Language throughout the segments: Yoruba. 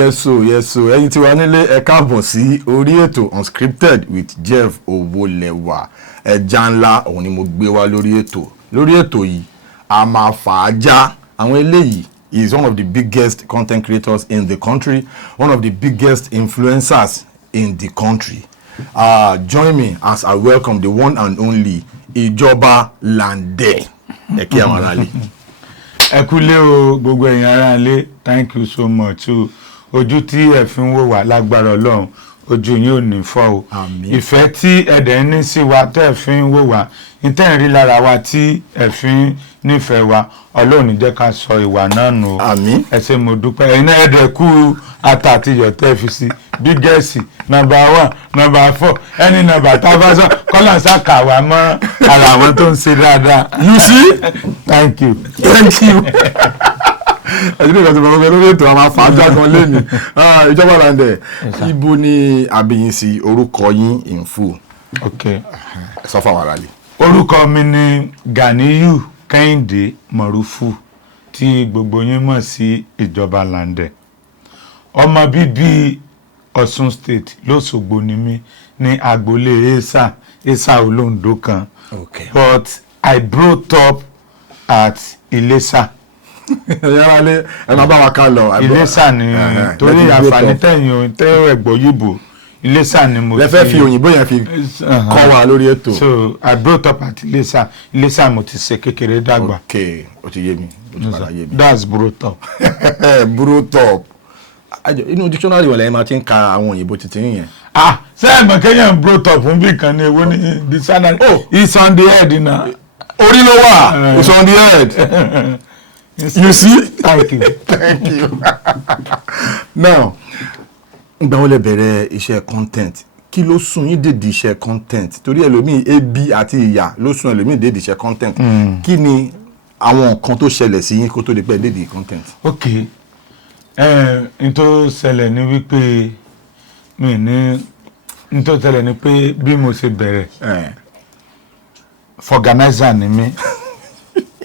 yes so ẹ̀yin tí wà nílé ẹ káàbọ̀ sí orí ètò Unscripted with Jeff Owolewa. Ẹja ńlá òun ni mo gbé wá lórí ètò yìí a máa fà á já. Àwọn eléyìí is one of the biggest content creators in the country, one of the biggest influencers in the country. Join me as I welcome the one and only Ijoba Lande. Ẹ kí àwọn ará lé. Ẹ kúlé o gbogbo ẹ̀yin ará lé, thank you so much o. Ojú tí ẹ fi ń wò wá lágbára Ọlọ́run, ojú yín ò ní fọ́ o. Àmín. Ìfẹ́ tí ẹ̀dẹ̀ ní sí wa tẹ́ ẹ fi ń wò wá, ìtẹ́ ń rí lára wa tí ẹ fi ń nífẹ̀ẹ́ wa, Ọlọ́run ní jẹ́ ká sọ ìwà náà nù o. Àmín. Ẹ ṣé mo dúpẹ́. Ẹ̀yin náà ẹ̀dẹ̀ kú ata àti iyọ̀ tẹ́ fi sí. Biggest, number 1, number 4, any number tá a bá sọ, kọ́lá sáka wa mọ́ ara àwọn tó ń ṣe dáadáa. You see? Thank you. Ẹ̀sìn ìgbà tí mo fẹ́ lórí ètò àwọn afáàjà kan lẹ́nu. Ijoba Lande, ibo ni àbíyín sí orúkọ yín in full? Okay. Sọ fún àwọn ará lé. Orúkọ mi ni Ganiyu Kẹ́hìndé Mọ̀rúfù tí gbogbo yín mọ̀ sí Ijoba Lande. Ọmọ bíbí Ọ̀ṣun State l'Óṣogbo ni mí ní agboolé Esa Olóńdó kan. Okay. But I brought up at Ilesa. Yàrá lé ẹ máa bá wa ká lọ. Ilesa ni torí àǹfààní tẹ̀yìn tẹ́ ẹ̀gbọ́ yìbò. Ilesa ni mo lẹ́fẹ́ fi òyìnbó yẹn fi kọ́ wa lórí ètò. So I brought up at Ilesa. Ilesa mo ti ṣe kékeré dàgbà. Okay, ó ti yé mi. Ó ti padà yé mi. That's brought up. Brought up. Inú dictionary wọ̀lẹ̀ máa ti ń ka àwọn òyìnbó títí yẹn. Ṣé ẹ̀gbọ́n Kenyan brought up ń bí kan ní ewé ní dictionary? It's on the head na. Orí ló wà. It's on the head. You see? Thank you. Thank you. Now, ìgbà wo lẹ bẹ̀rẹ̀ iṣẹ́ content? Kí ló sún yín dédìí iṣẹ́ content? Torí ẹlòmíì ebi àti ìyà ló sún ẹlòmíì dédìí iṣẹ́ content. Kí ni àwọn nǹkan tó ṣẹlẹ̀ sí yín kó tó di pé dédìí content? Okay. N tó ṣẹlẹ̀ ni wípé n tó ṣẹlẹ̀ ni pé bí mo ṣe bẹ̀rẹ̀ organizer ni mí.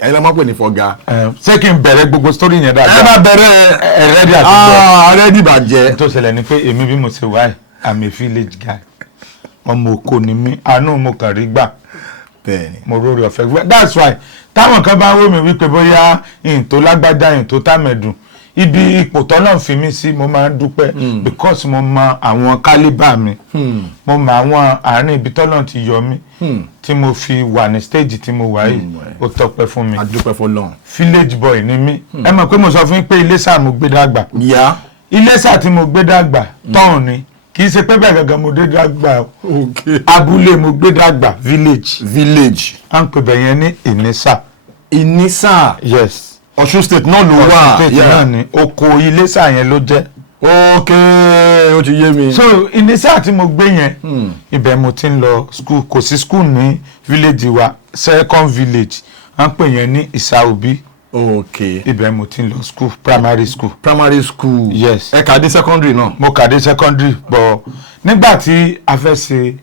Ẹ̀yin ló máa pè ní fọ̀gá. Ṣé kí n bẹ̀rẹ̀ gbogbo story yẹn dáadáa? Ẹ máa bẹ̀rẹ̀ ẹ̀rẹ́dì àti bọ̀. Ẹ̀rẹ́dì bàjẹ́. N tó ṣẹlẹ̀ ni pé èmi bí mo ṣe wáyé I'm a village guy. Ọmọ Oko ni mí, àánú mo kàn rí gbà. Bẹ́ẹ̀ni. Mo rórí ọ̀fẹ́. That's why táwọn kan bá wò mí wípé bóyá ìntò lágbádá ìntò támẹ̀dùn ibi ipò tọ́lọ̀ fi mí sí mo máa ń dúpẹ́ because mo mọ àwọn kálíbà mi mo mọ àwọn àárín ibi tọ́lọ̀ ti yọ mí tí mo fi wà ní stage tí mo wà yìí ó tọpẹ́ fún mi. A dúpẹ́ f'Ọlọ́run. Village boy ni mí ẹ mọ̀ pé mo sọ fún yín pé Iléṣà mo gbé dàgbà. Yá. Iléṣà tí mo gbé dàgbà tọ́hún ni kì í ṣe pé bẹ́ẹ̀ gangan mo dé dàgbà Okay. abúlé mo gbé dàgbà village Village. à ń pè bẹ̀yẹn ní Ìnísà. Ìnísà. Yes. Ọ̀ṣun State náà ló wà. Ọ̀ṣun State náà ni oko Iléṣà yẹn ló jẹ́. Okay, ó ti yé mi. So Ìnísà tí mo gbé yẹn ibẹ̀ mo ti ń lọ school kò sí school ní village wa second village à ń pè yẹn ní Ìsàòbí. Okay. Ibẹ̀ mo ti ń lọ school primary school. Primary school. Yes. Ẹ kà dé secondary náà. Mo kà dé secondary but nígbà tí a fẹ́ ṣe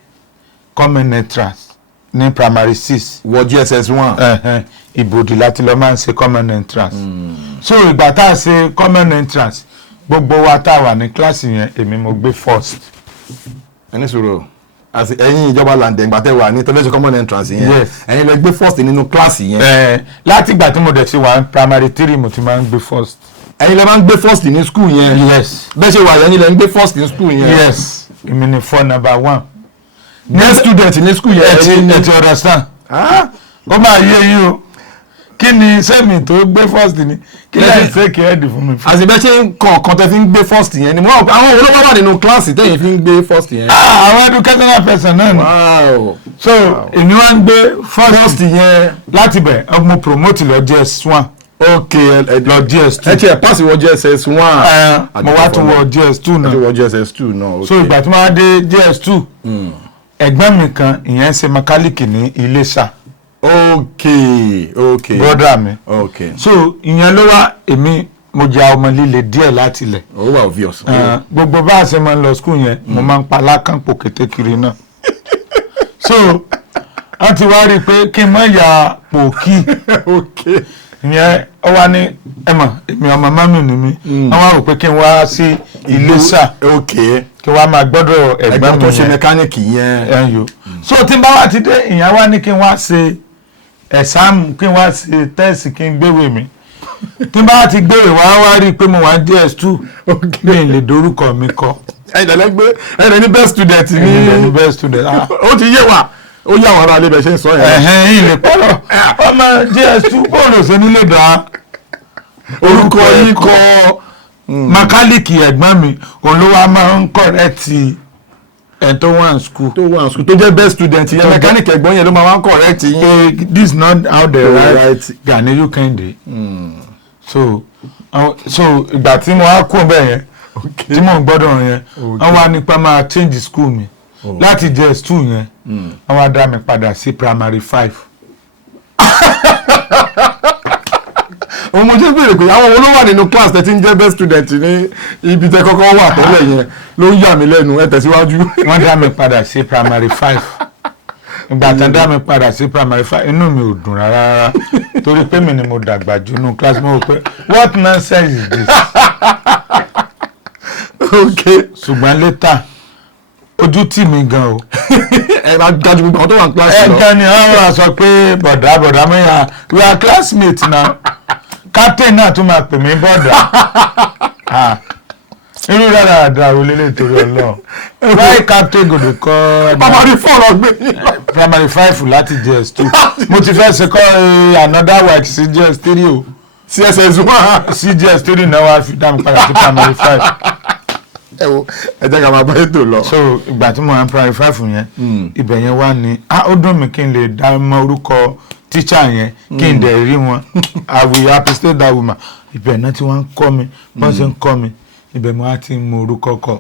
common entrance ní primary 6. Wọ GSS 1. Ìbòdì láti lọ máa ń ṣe common entrance. So ìgbà tá a ṣe common entrance gbogbo wa tá a wà ní kíláàsì yẹn èmi mo gbé first. Ẹni sọ̀rọ̀ àti ẹ̀yin Ijoba Lande ìgbà tẹ́ wà ní tọ́lẹ́sì common entrance yẹn. Yes. Ẹ̀yin lẹ gbé first nínú kíláàsì yẹn. Láti ìgbà tí mo dẹ̀ ṣe wà ní primary 3 mo ti máa ń gbé first. Ẹ̀yin lẹ máa ń gbé first ní school yẹn. Yes. Bẹ́ẹ̀ ṣe wà yẹn ni lẹ ń gbé first ní school yẹn. Yes. Èmi ni number 1. Best student ní school yẹn. ẹ ti understand. Ó máa yé yín o. Kí ni sẹ́mi tó gbé first ni kí lẹ́yìn fake head fún mi. Àṣìbẹ́ ṣe ń kọ̀ọ̀kan tẹ́ fi ń gbé first yẹn ni mo rò pé àwọn olówó wà nínú kíláàsì tẹ́yìn fi ń gbé first yẹn. Àwọn educational person náà ni. Wow. So èmi wá ń gbé First yẹn. láti bẹ̀ mo promote lọ GS1. Okay. Lọ GS2. Ẹ ti ẹ̀ pass wọ GSS 1. Mo wá tún wọ GS2 Ẹ ti náà. wọ GSS 2 náà. So ìgbà tí mo wá dé GS2 ẹ̀gbọ́n mi kan ìyẹn ṣe mẹkáníìkì ní Iléṣà. Okay. Brother mi. Okay. So ìyẹn ló wá èmi mo jẹ́ ọmọ líle díẹ̀ láti ilẹ̀. Ó wà obvious. Gbogbo bá a ṣe máa ń lọ school yẹn mo máa ń pa lákànpò kétékiri náà. So wọ́n ti wá rí i pé kí n má ya pòkì. Okay. Ìyẹn ó wá ní ẹ̀mọ̀ èmi ọmọ mami ni mi. Wọ́n wá rò pé kí n wá sí Iléṣà okay kí wàá máa gbọ́dọ̀ ẹ̀gbọ́n mi tó ṣe yẹn mẹkáníìkì yẹn ẹ̀yọ́ so tí n bá wá ti dé ìyẹn wá ní kí n wá ṣe ẹ̀sáàmù kí n wá ṣe tẹ́ẹ̀sì kí n gbéwèé mi tí n bá wá ti gbéwèé wá rí i pé mo wà ní DS2 mi ì lè dorúkọ mi kọ. ẹ̀yin ní best student ní best student ó ti yé wa ó yà wọ́n ara lè bẹ̀ ṣe ń sọ yẹn. ẹ̀hìn ilé pọ́lọ̀ ọmọ DS2 bọ́ọ̀lù ṣe nílé dá orúkọ yìí kọ mẹkáníìkì ẹ̀gbọ́n mi òun ló wá máa ń kọ̀rẹ́tì ẹ̀ tó wà ní school. tó jẹ́ best student yẹn mẹkáníìkì ẹ̀gbọ́n yẹn ló máa wá ń correct yín. this is not how they write Ganiyu Kehinde. so ìgbà tí mo wá kú bẹ́ẹ̀ yẹn tí mo gbọ́dọ̀ yẹn wọ́n wá nípa máa change school mi láti JS2 yẹn wọ́n wá dá mi padà sí primary 5. òun mo jẹ́ bèrè pé àwọn olówó wà nínú class tẹ́ ti ń jẹ́ best student ní ibi tẹ́ kọ́kọ́ wà tẹ́lẹ̀ yẹn ló ń yà mí lẹ́nu ẹ tẹ̀síwájú. wọ́n dá mi padà sí primary 5 ìgbà tán dá mi padà sí primary 5 inú mi ò dùn rárá torí pé mi ni mo dàgbà jù nínú class mo rò pé what nonsense is this. okay ṣùgbọ́n later ojú tì mí gan o. ẹ máa dájú gbogbo àwọn tó wà ní kíláàsì lọ. ẹ gan ni wọ́n wá sọ pé bọ̀dá mẹ́yà we are classmates now captain náà tún máa pè mí bọ̀dá. irú rárá àdàrú lélẹ̀ torí ọlọ́run why captain go dey call. primary 4 lọ gbé yín lọ. primary 5 láti JS2 mo ti fẹ́ ṣe kọ́ another work sí JS3 o. CSS1 sí JS3 náà wá fi dá mi padà sí primary 5. ẹ wo ẹ jẹ́ ká máa bá ètò lọ. so ìgbà tí mo wà ní primary 5 yẹn ibẹ̀ yẹn wá ní ó dùn mí kí n lè dá mọ́ orúkọ teacher yẹn kí n dẹ̀ rí wọn I will appreciate that woman. ibẹ̀ náà tí wọ́n ń kọ́ mi bọ́n ṣe ń kọ́ mi ibẹ̀ mo wá ti mọ orúkọ kọ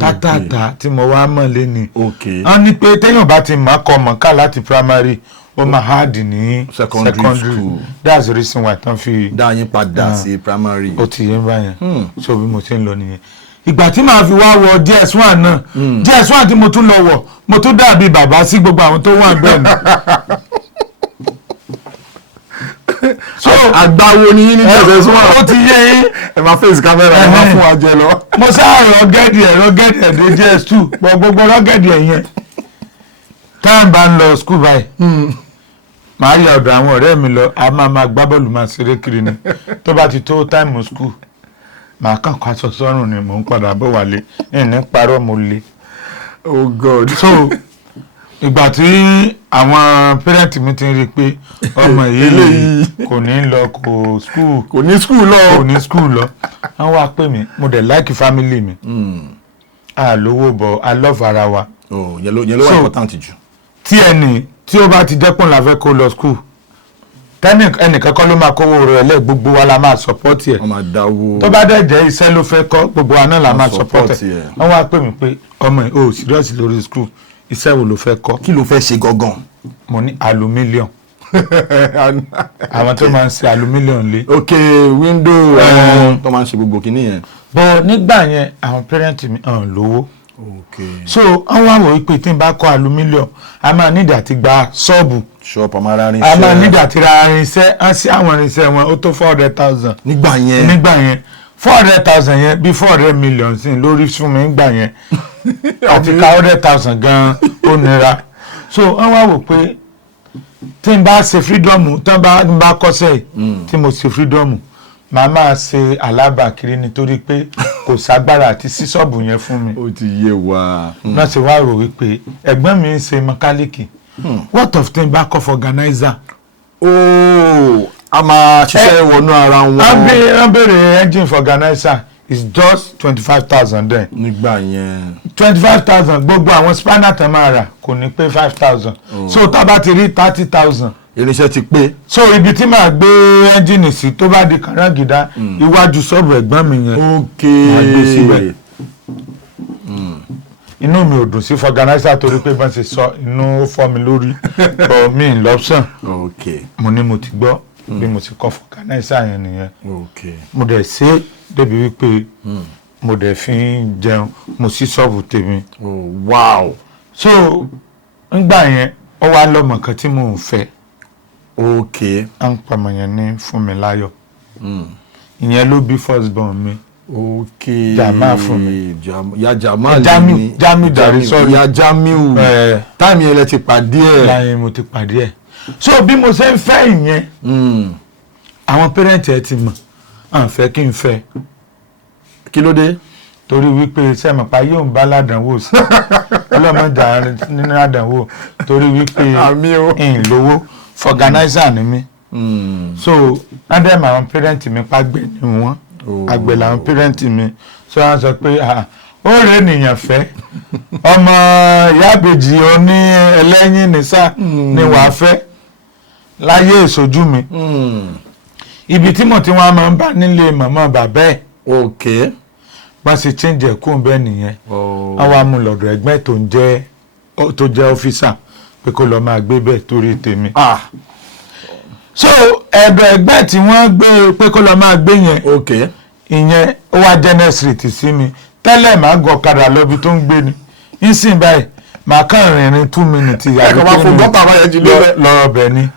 tátàtà tí mo wá mọ̀ lé ní. wọ́n ní pé téèyàn bá ti mọ̀ kọ́ mọ̀ ká láti primary ó máa hard ní secondary school. That's the reason why tán fi dá yín padà sí primary. ó ti yẹn báyẹn so bí mo ṣe ń lọ nìyẹn. ìgbà tí màá fi wá wọ JS1 náà JS1 tí mo tún lọ wọ̀ mo tún dàbí bàbá sí gbogbo àwọn tó wà bẹ́ẹ̀ ni. so àgbáwo ni yín ní JS1. ó ti yé yín. ẹ máa face camera ẹ máa fún wa jẹ lọ. mo sáà rọgẹ́dì ẹ̀ dé JS2 gbogbo rọgẹ́dì ẹ̀ yẹn táwọn bá ń lọ school báyìí màá yà ọ̀dọ̀ àwọn ọ̀rẹ́ mi lọ a máa gbá bọ́ọ̀lù máa ṣeré kiri ni tó bá ti tó time school màá kàn kó aṣọ sọ́rùn ni mò ń padà bọ̀ wálé ní parọ́ mo le. oh God. so ìgbà tí àwọn parent mi ti rí i pé ọmọ yìí kò ní lọ kò ní school lọ wọ́n wá pè mí mo dẹ̀ like family mi àlówó bọ̀ I love ara wa. yẹn ló wà important jù. tí ó bá ti dẹ́pọ̀ la fẹ́ kó lọ school ẹnìkan kọ́ ló máa kówó rẹ̀ lẹ́ gbogbo wa la máa support ẹ̀. tó bá dẹ̀ jẹ́ iṣẹ́ ló fẹ́ kọ́ gbogbo wa náà la máa support ẹ̀. wọ́n wá pè mí pé ọmọ ẹ̀ o serious lórí school iṣẹ́ wo ló fẹ́ kọ́. kí ló fẹ́ ṣe gangan. mo ní aluminium. àwọn tó máa ń ṣe aluminium lé. ok window tó máa ń ṣe gbogbo kinní yẹn. bọ̀ nígbà yẹn àwọn parent mi hàn lówó. okay. so wọ́n wá wò ó pé tí n bá kọ́ aluminium a máa nídìí àti gba ṣọ́ọ̀bù. ṣọ́ọ̀bù amárarinṣẹ́. a máa nídìí àti ra irinṣẹ́ á sí àwọn irinṣẹ́ wọn ó tó 400,000. nígbà yẹn 400,000 yẹn bí 400 million sí lórí fún mi nígbà yẹn àti ká 100,000 gan ó nira. so wọ́n wá wò pé tí n bá ṣe freedom tí n bá kọ́ṣẹ́ tí mo ṣe freedom màá máa ṣe alábàákiri nítorí pé kò ságbára àti sísọ́ọ̀bù yẹn fún mi. ó ti yé wa. náà ṣe wá rò wípé ẹ̀gbọ́n mi ń ṣe mẹkáníìkì what of ten back of organizer. a máa ṣiṣẹ́ wọnú ara wọn. wọ́n béèrè engine for organizer is just 25,000 then. nígbà yẹn. 25,000 gbogbo àwọn spanner tán máa rà kò ní pé 5,000 so tá a bá ti rí 30,000. irinṣẹ́ ti pé. so ibi tí màá gbé ẹ́ńjìnì sí tó bá di kànáńgídá iwájú ṣọ́ọ̀bù ẹ̀gbọ́n mi yẹn. ok màá gbé síbẹ̀. inú mi ò dùn sí fọganáísà torí pé bọ́n ṣe sọ inú ó fọ́ mi lórí but mi ì lọ́pṣàn. ok mo ní mo ti gbọ́ bí mo ti kọ́ fọganáísà yẹn nìyẹn. ok mo dẹ̀ ṣe débi wípé mo dẹ̀ fi ń jẹun mo sí ṣọ́ọ̀bù tèmi. wow. so ngbà yẹn ó wá lọ́mọ kan tí mò ń fẹ́. ok. à ń pamọ́ yẹn ní Fúnmiláyọ̀ ìyẹn ló bí first born mi. ok Jamal fún mi. ya Jamal Jamiu Dari sorry. ya Jamiu táìmì yẹn lẹ ti pàdé ẹ̀. láyé mo ti pàdé ẹ̀. So bí mo ṣe ń fẹ́ ìyẹn àwọn pẹ́rẹ́ǹtì ẹ̀ ti mọ̀ à ń fẹ́ kí n fẹ́. Kí ló dé? Torí wípé sẹ́mọ̀pá yóò ń bá ládàánwò sí ọlọ́mọdé nínú àdánwò torí wípé ń lówó fọ̀gánáísà ni mí. So ádẹ́mọ̀ àwọn pẹ́rẹ́ǹtì mi pàgbẹ́ ni wọ́n àgbẹ̀ làwọn pẹ́rẹ́ǹtì mi. So wọ́n sọ pé ó rẹ̀ ènìyàn fẹ́ ọmọ ìyá àbèjì oní ẹlẹ́yìn nìsà ni wàá fẹ́ láyé ìṣojú mi. Ibi tí mo ti wọn máa ń bá nílé màmá bàbá ẹ̀. ok bá ṣe change ẹ̀kún bẹ́ẹ̀ nìyẹn wọ́n wá mú lọ́dọ̀ ẹgbẹ́ tó jẹ́ ọ́fíìsà pé kó lọ́ọ́ máa gbé bẹ́ẹ̀ torí tèmi. So ẹ̀dọ̀ ẹgbẹ́ tí wọ́n gbé pé kó lọ́ọ́ máa gbé yẹn ìyẹn ó wá jẹ́ street sí mi tẹ́lẹ̀ máa gọ ọ̀kadà lọ́bi tó ń gbé ni nísìnyí báyìí màá kàn rìnrìn 2 minutes lọ́rọ̀ bẹ̀ ni.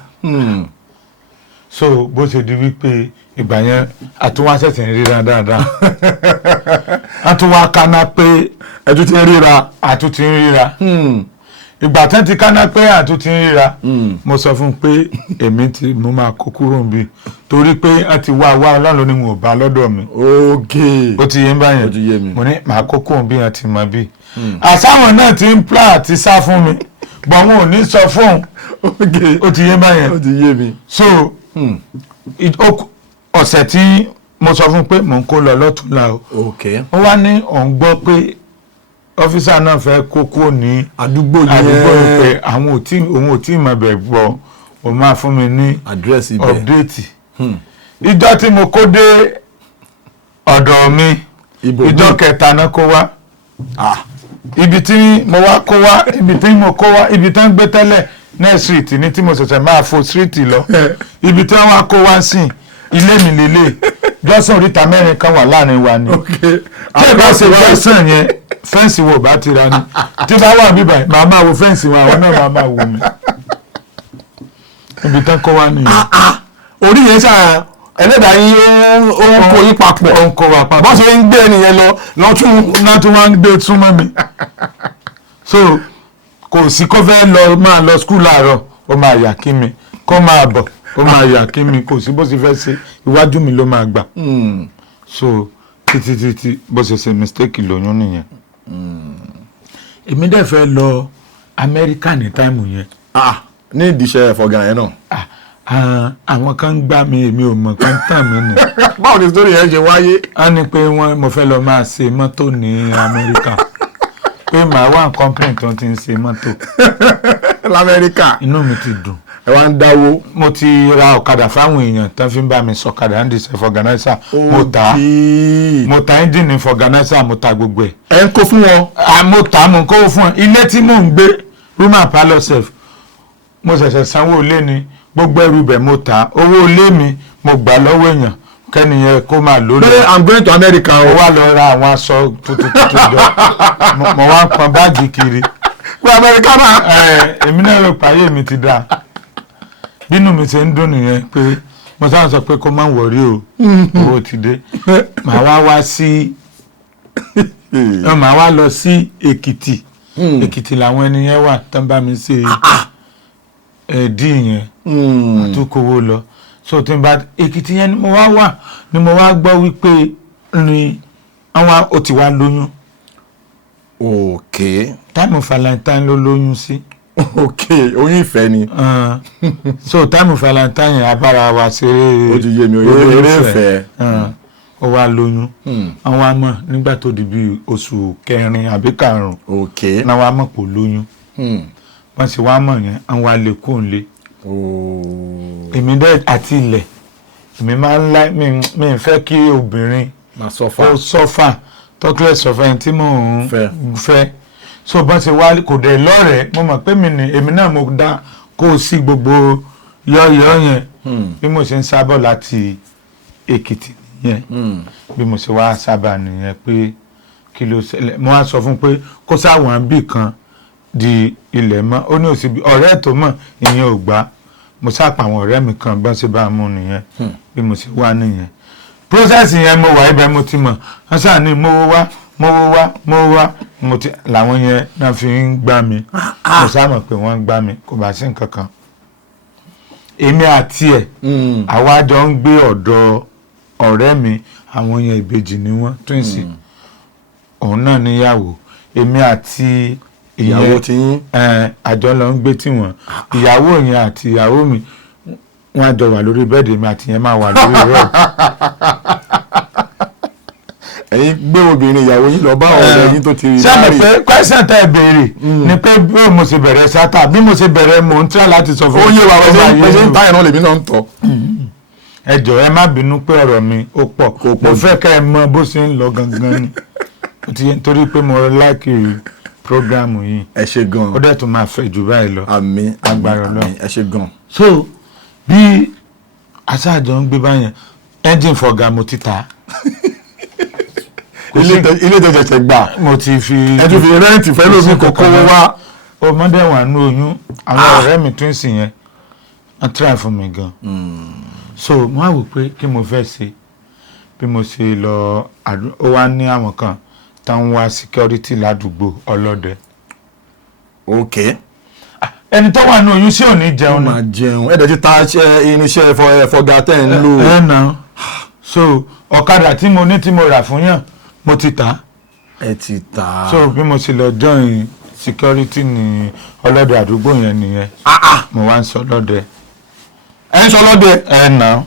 So bó ṣe di wípé ìgbà yẹn àtúnwá ṣẹ̀ṣẹ̀ ń ríra dáadáa àtúnwá kaná pé ẹtú ti ń ríra àtúntì ń ríra ìgbà tán ti kaná pé àtúntì ń ríra mo sọ fún un pé èmi tí mo máa kó kúrò níbí torí pé a ti wá ọlọ́run ni mo bá lọ́dọ̀ mi. ó ti yé ń báyẹn mo ní màá kó kúrò bí a ti mọ bí. àsáwọn náà ti ń plan àti sá fún mi bọ̀ wọn ò ní sọ fún un ó ti yé ń báyẹn. So ọ̀sẹ̀ tí mo sọ fún pé mò ń kó lọ lọ́túnla o ó wá ní òun gbọ́ pé ọ́fíìsà náà fẹ́ kókó ní àdúgbò pé òun ò tí ì mọ̀ bẹ̀ gbọ́ ó máa fún mi ní àdírẹ́sì ọ̀pdẹ́tì. ìjọ tí mo kó dé ọ̀dọ̀ mi ìjọ kẹta náà kó wá ibi tí mo wá kó wá ibi tí mo kó wá ibi tí wọ́n gbé tẹ́lẹ̀ next street ní tí mo ṣẹ̀ṣẹ̀ máa fo street lọ ibi tí wọ́n wá kó wá sí ilé mi lélẹ̀ jọ́sàn oríta mẹ́rin kan wà láàrin wa ni tí ìbá ṣe jọ́sàn yẹn fẹ́ǹsì wo bá ti ra ni tí bá wà bíbá màá máa wo fẹ́ǹsì wọn àwọn náà máa máa wò mí ibi tán kó wá nìyẹn. orí yẹn ṣáà ẹlẹ́dàá yín ó ń kó yín papọ̀ ó ń kó wa papọ̀ bọ́n ṣe ń gbé ẹnìyẹn lọ lọ́tún wá ń gbé súnmọ́ mi. So kò sí kó fẹ́ máa lọ skul láàárọ̀ ó máa yà kí mi kó máa bọ̀ ó máa yà kí mi kò sí bó ṣe fẹ́ ṣe iwájú mi ló máa gbà. So títí bó ṣe ṣe mistake lóyún nìyẹn. Èmi dẹ̀ fẹ́ lọ Amẹ́ríkà ní táìmù yẹn. ní ìdíṣẹ́ ẹ̀fọ́gà yẹn náà. Àwọn kan ń gbá mi èmi ò mọ̀ kan tàn mí nù. báwo ni sórí yẹn ṣe wáyé. a ní pé mo fẹ́ lọ máa ṣe mọ́tò ní Amẹ́ríkà pé màá wà company tó ti ń ṣe mọ́tò l'Amẹ́ríkà. inú mi ti dùn. ẹ wá ń dáwó. mo ti ra ọ̀kadà fáwọn èèyàn tán fi ń bá mi sọ̀kadà ń dìṣẹ́ fọ̀gánáísà mo ta ẹ́ńjìnì fọ̀gánáísà mo ta gbogbo ẹ̀. ẹ ń kó fún wọn. mo ta mo kó fún wọn ilé tí mò ń gbé room and parlour sef mo ṣẹ̀ṣẹ̀ sanwó ilé ni gbogbo ẹrù bẹ̀ mo ta owó ilé mi mo gbà lọ́wọ́ èèyàn kẹ́niyẹn kó máa lórí. pé I'm going to America o. mo wá lọ ra àwọn aṣọ tuntun jọ mo wá ń pọn báàgì kiri. pé Amẹ́ríkà náà. èmi náà rò páyé mi ti dáa bínú mi ṣe ń dùn nìyẹn pé mo sáà sọ pé kó má wọrí o owó ti dé màá wá lọ sí Èkìtì Èkìtì làwọn ẹni yẹn wà tán bá mi ṣe ẹ̀ẹ́dì yẹn àtúkòwò lọ so tí n bá Èkìtì yẹn ni mo wá gbọ́ wípé ni àwọn ó ti wá lóyún. ok. táìmù Valentine ló lóyún sí. ok oyún ìfẹ́ ni. So táìmù Valentine yẹn abára wa ṣeré. ó ti yé mi eré ìfẹ́. ó wá lóyún. àwọn àmọ́ nígbà tó di bíi oṣù kẹrin àbí karùn-ún. ok. náà wàá mọ̀ pò lóyún. wọ́n sì wá mọ̀ yẹn àwọn alẹ́ kò ń lé. èmi dẹ́ àti ilẹ̀ èmi máa ń láì mi ń fẹ́ kí obìnrin ó sọ́fà tọ́kílẹ̀ sọ́fà ẹni tí mò ń fẹ́ so bọ́n ṣe wá kò dẹ̀ lọ́rẹ̀ẹ́ mo mọ̀ pé èmi náà mo dá kó o sí gbogbo yọ́ọ̀yọ́ yẹn bí mo ṣe ń sábọ̀ láti Èkìtì yẹn bí mo ṣe wá sábà nìyẹn pé kí ló ṣẹlẹ̀ mo wá sọ fún pé kó sáwọn bì kan di ilẹ̀ mọ́ ó ní òsì ọ̀rẹ́ tó mọ̀ ìyẹn ò gbà mo sápà àwọn ọ̀rẹ́ mi kan bá ṣe bá mú nìyẹn bí mo ṣe wá nìyẹn process yẹn mo wà ibẹ̀ mo ti mọ̀ wọ́n sáà ní mówó wá mo ti làwọn yẹn náà fi ń gbá mi mo sáà mọ̀ pé wọ́n ń gbá mi kò bá sí nǹkan kan èmi àti ẹ̀ àwa jọ ń gbé ọ̀dọ̀ ọ̀rẹ́ mi àwọn yẹn ìbejì ni wọ́n twins òun náà níyàwó èmi àti ìyàwó tí yín àjọ lọ ń gbé tí wọn ìyàwó yẹn àti ìyàwó mi wọn àjọ wà lórí bẹ́ẹ̀dì mi àti yẹn máa wà lórí rọ́ọ̀dù. ẹ̀yin gbé obìnrin ìyàwó yín lọ bá ọ̀rẹ́ yín tó ti rí láàrin. sábà pé kwẹ́sàn tẹ́ ẹ béèrè ni pé bí mo ṣe bẹ̀rẹ̀ sátà bí mo ṣe bẹ̀rẹ̀ mò ń tíra láti sọ fún ó yé wa pẹ̀sẹ̀ ń ta ìran lèmi náà ń tọ́. ẹ jọ̀ọ́ ẹ má bínú pé ọ̀rọ̀ mi ó pọ̀ mo fẹ́ kẹ́ ẹ mọ bó ṣe ń lọ gangan ni torí pé mo láìkì programu yìí ẹ ṣe gan ó dẹ̀ tún máa fẹ̀ jù báyìí lọ àmín agbára lọ ẹ ṣe gan. so bí aṣáájọ ń gbé báyẹn engine fọ̀gà mo ti ta ilé tó jẹ̀ṣẹ̀ gbà mo ti fi ẹ tún fi rẹ́ǹtì fẹ́ lómi kókó wá. ọmọdé wà ní oyún àwọn ọ̀rẹ́ mi tún sì yẹn wọ́n try fún mi gan so wọ́n á wò pé kí mo fẹ́ ṣe bí mo ṣe lọ ó wá ní àwọn kan táwọn wá security ládùúgbò ọlọ́dẹ. ok. ẹni tó wà ní oyún sí ò ní jẹun ni. ó máa jẹun ẹ̀dẹ̀ ti ta irinṣẹ́ ẹ̀fọ́gà tẹ̀ ń lò. ẹ nà so ọ̀kadà tí mo ní tí mo rà fún yàn mo ti tà. ẹ ti tà. so bí mo ṣe lọ join security ní ọlọ́dẹ àdúgbò yẹn nìyẹn. mo wá ń sọ lọ́dẹ. ẹ ń sọ lọ́dẹ. ẹ nà.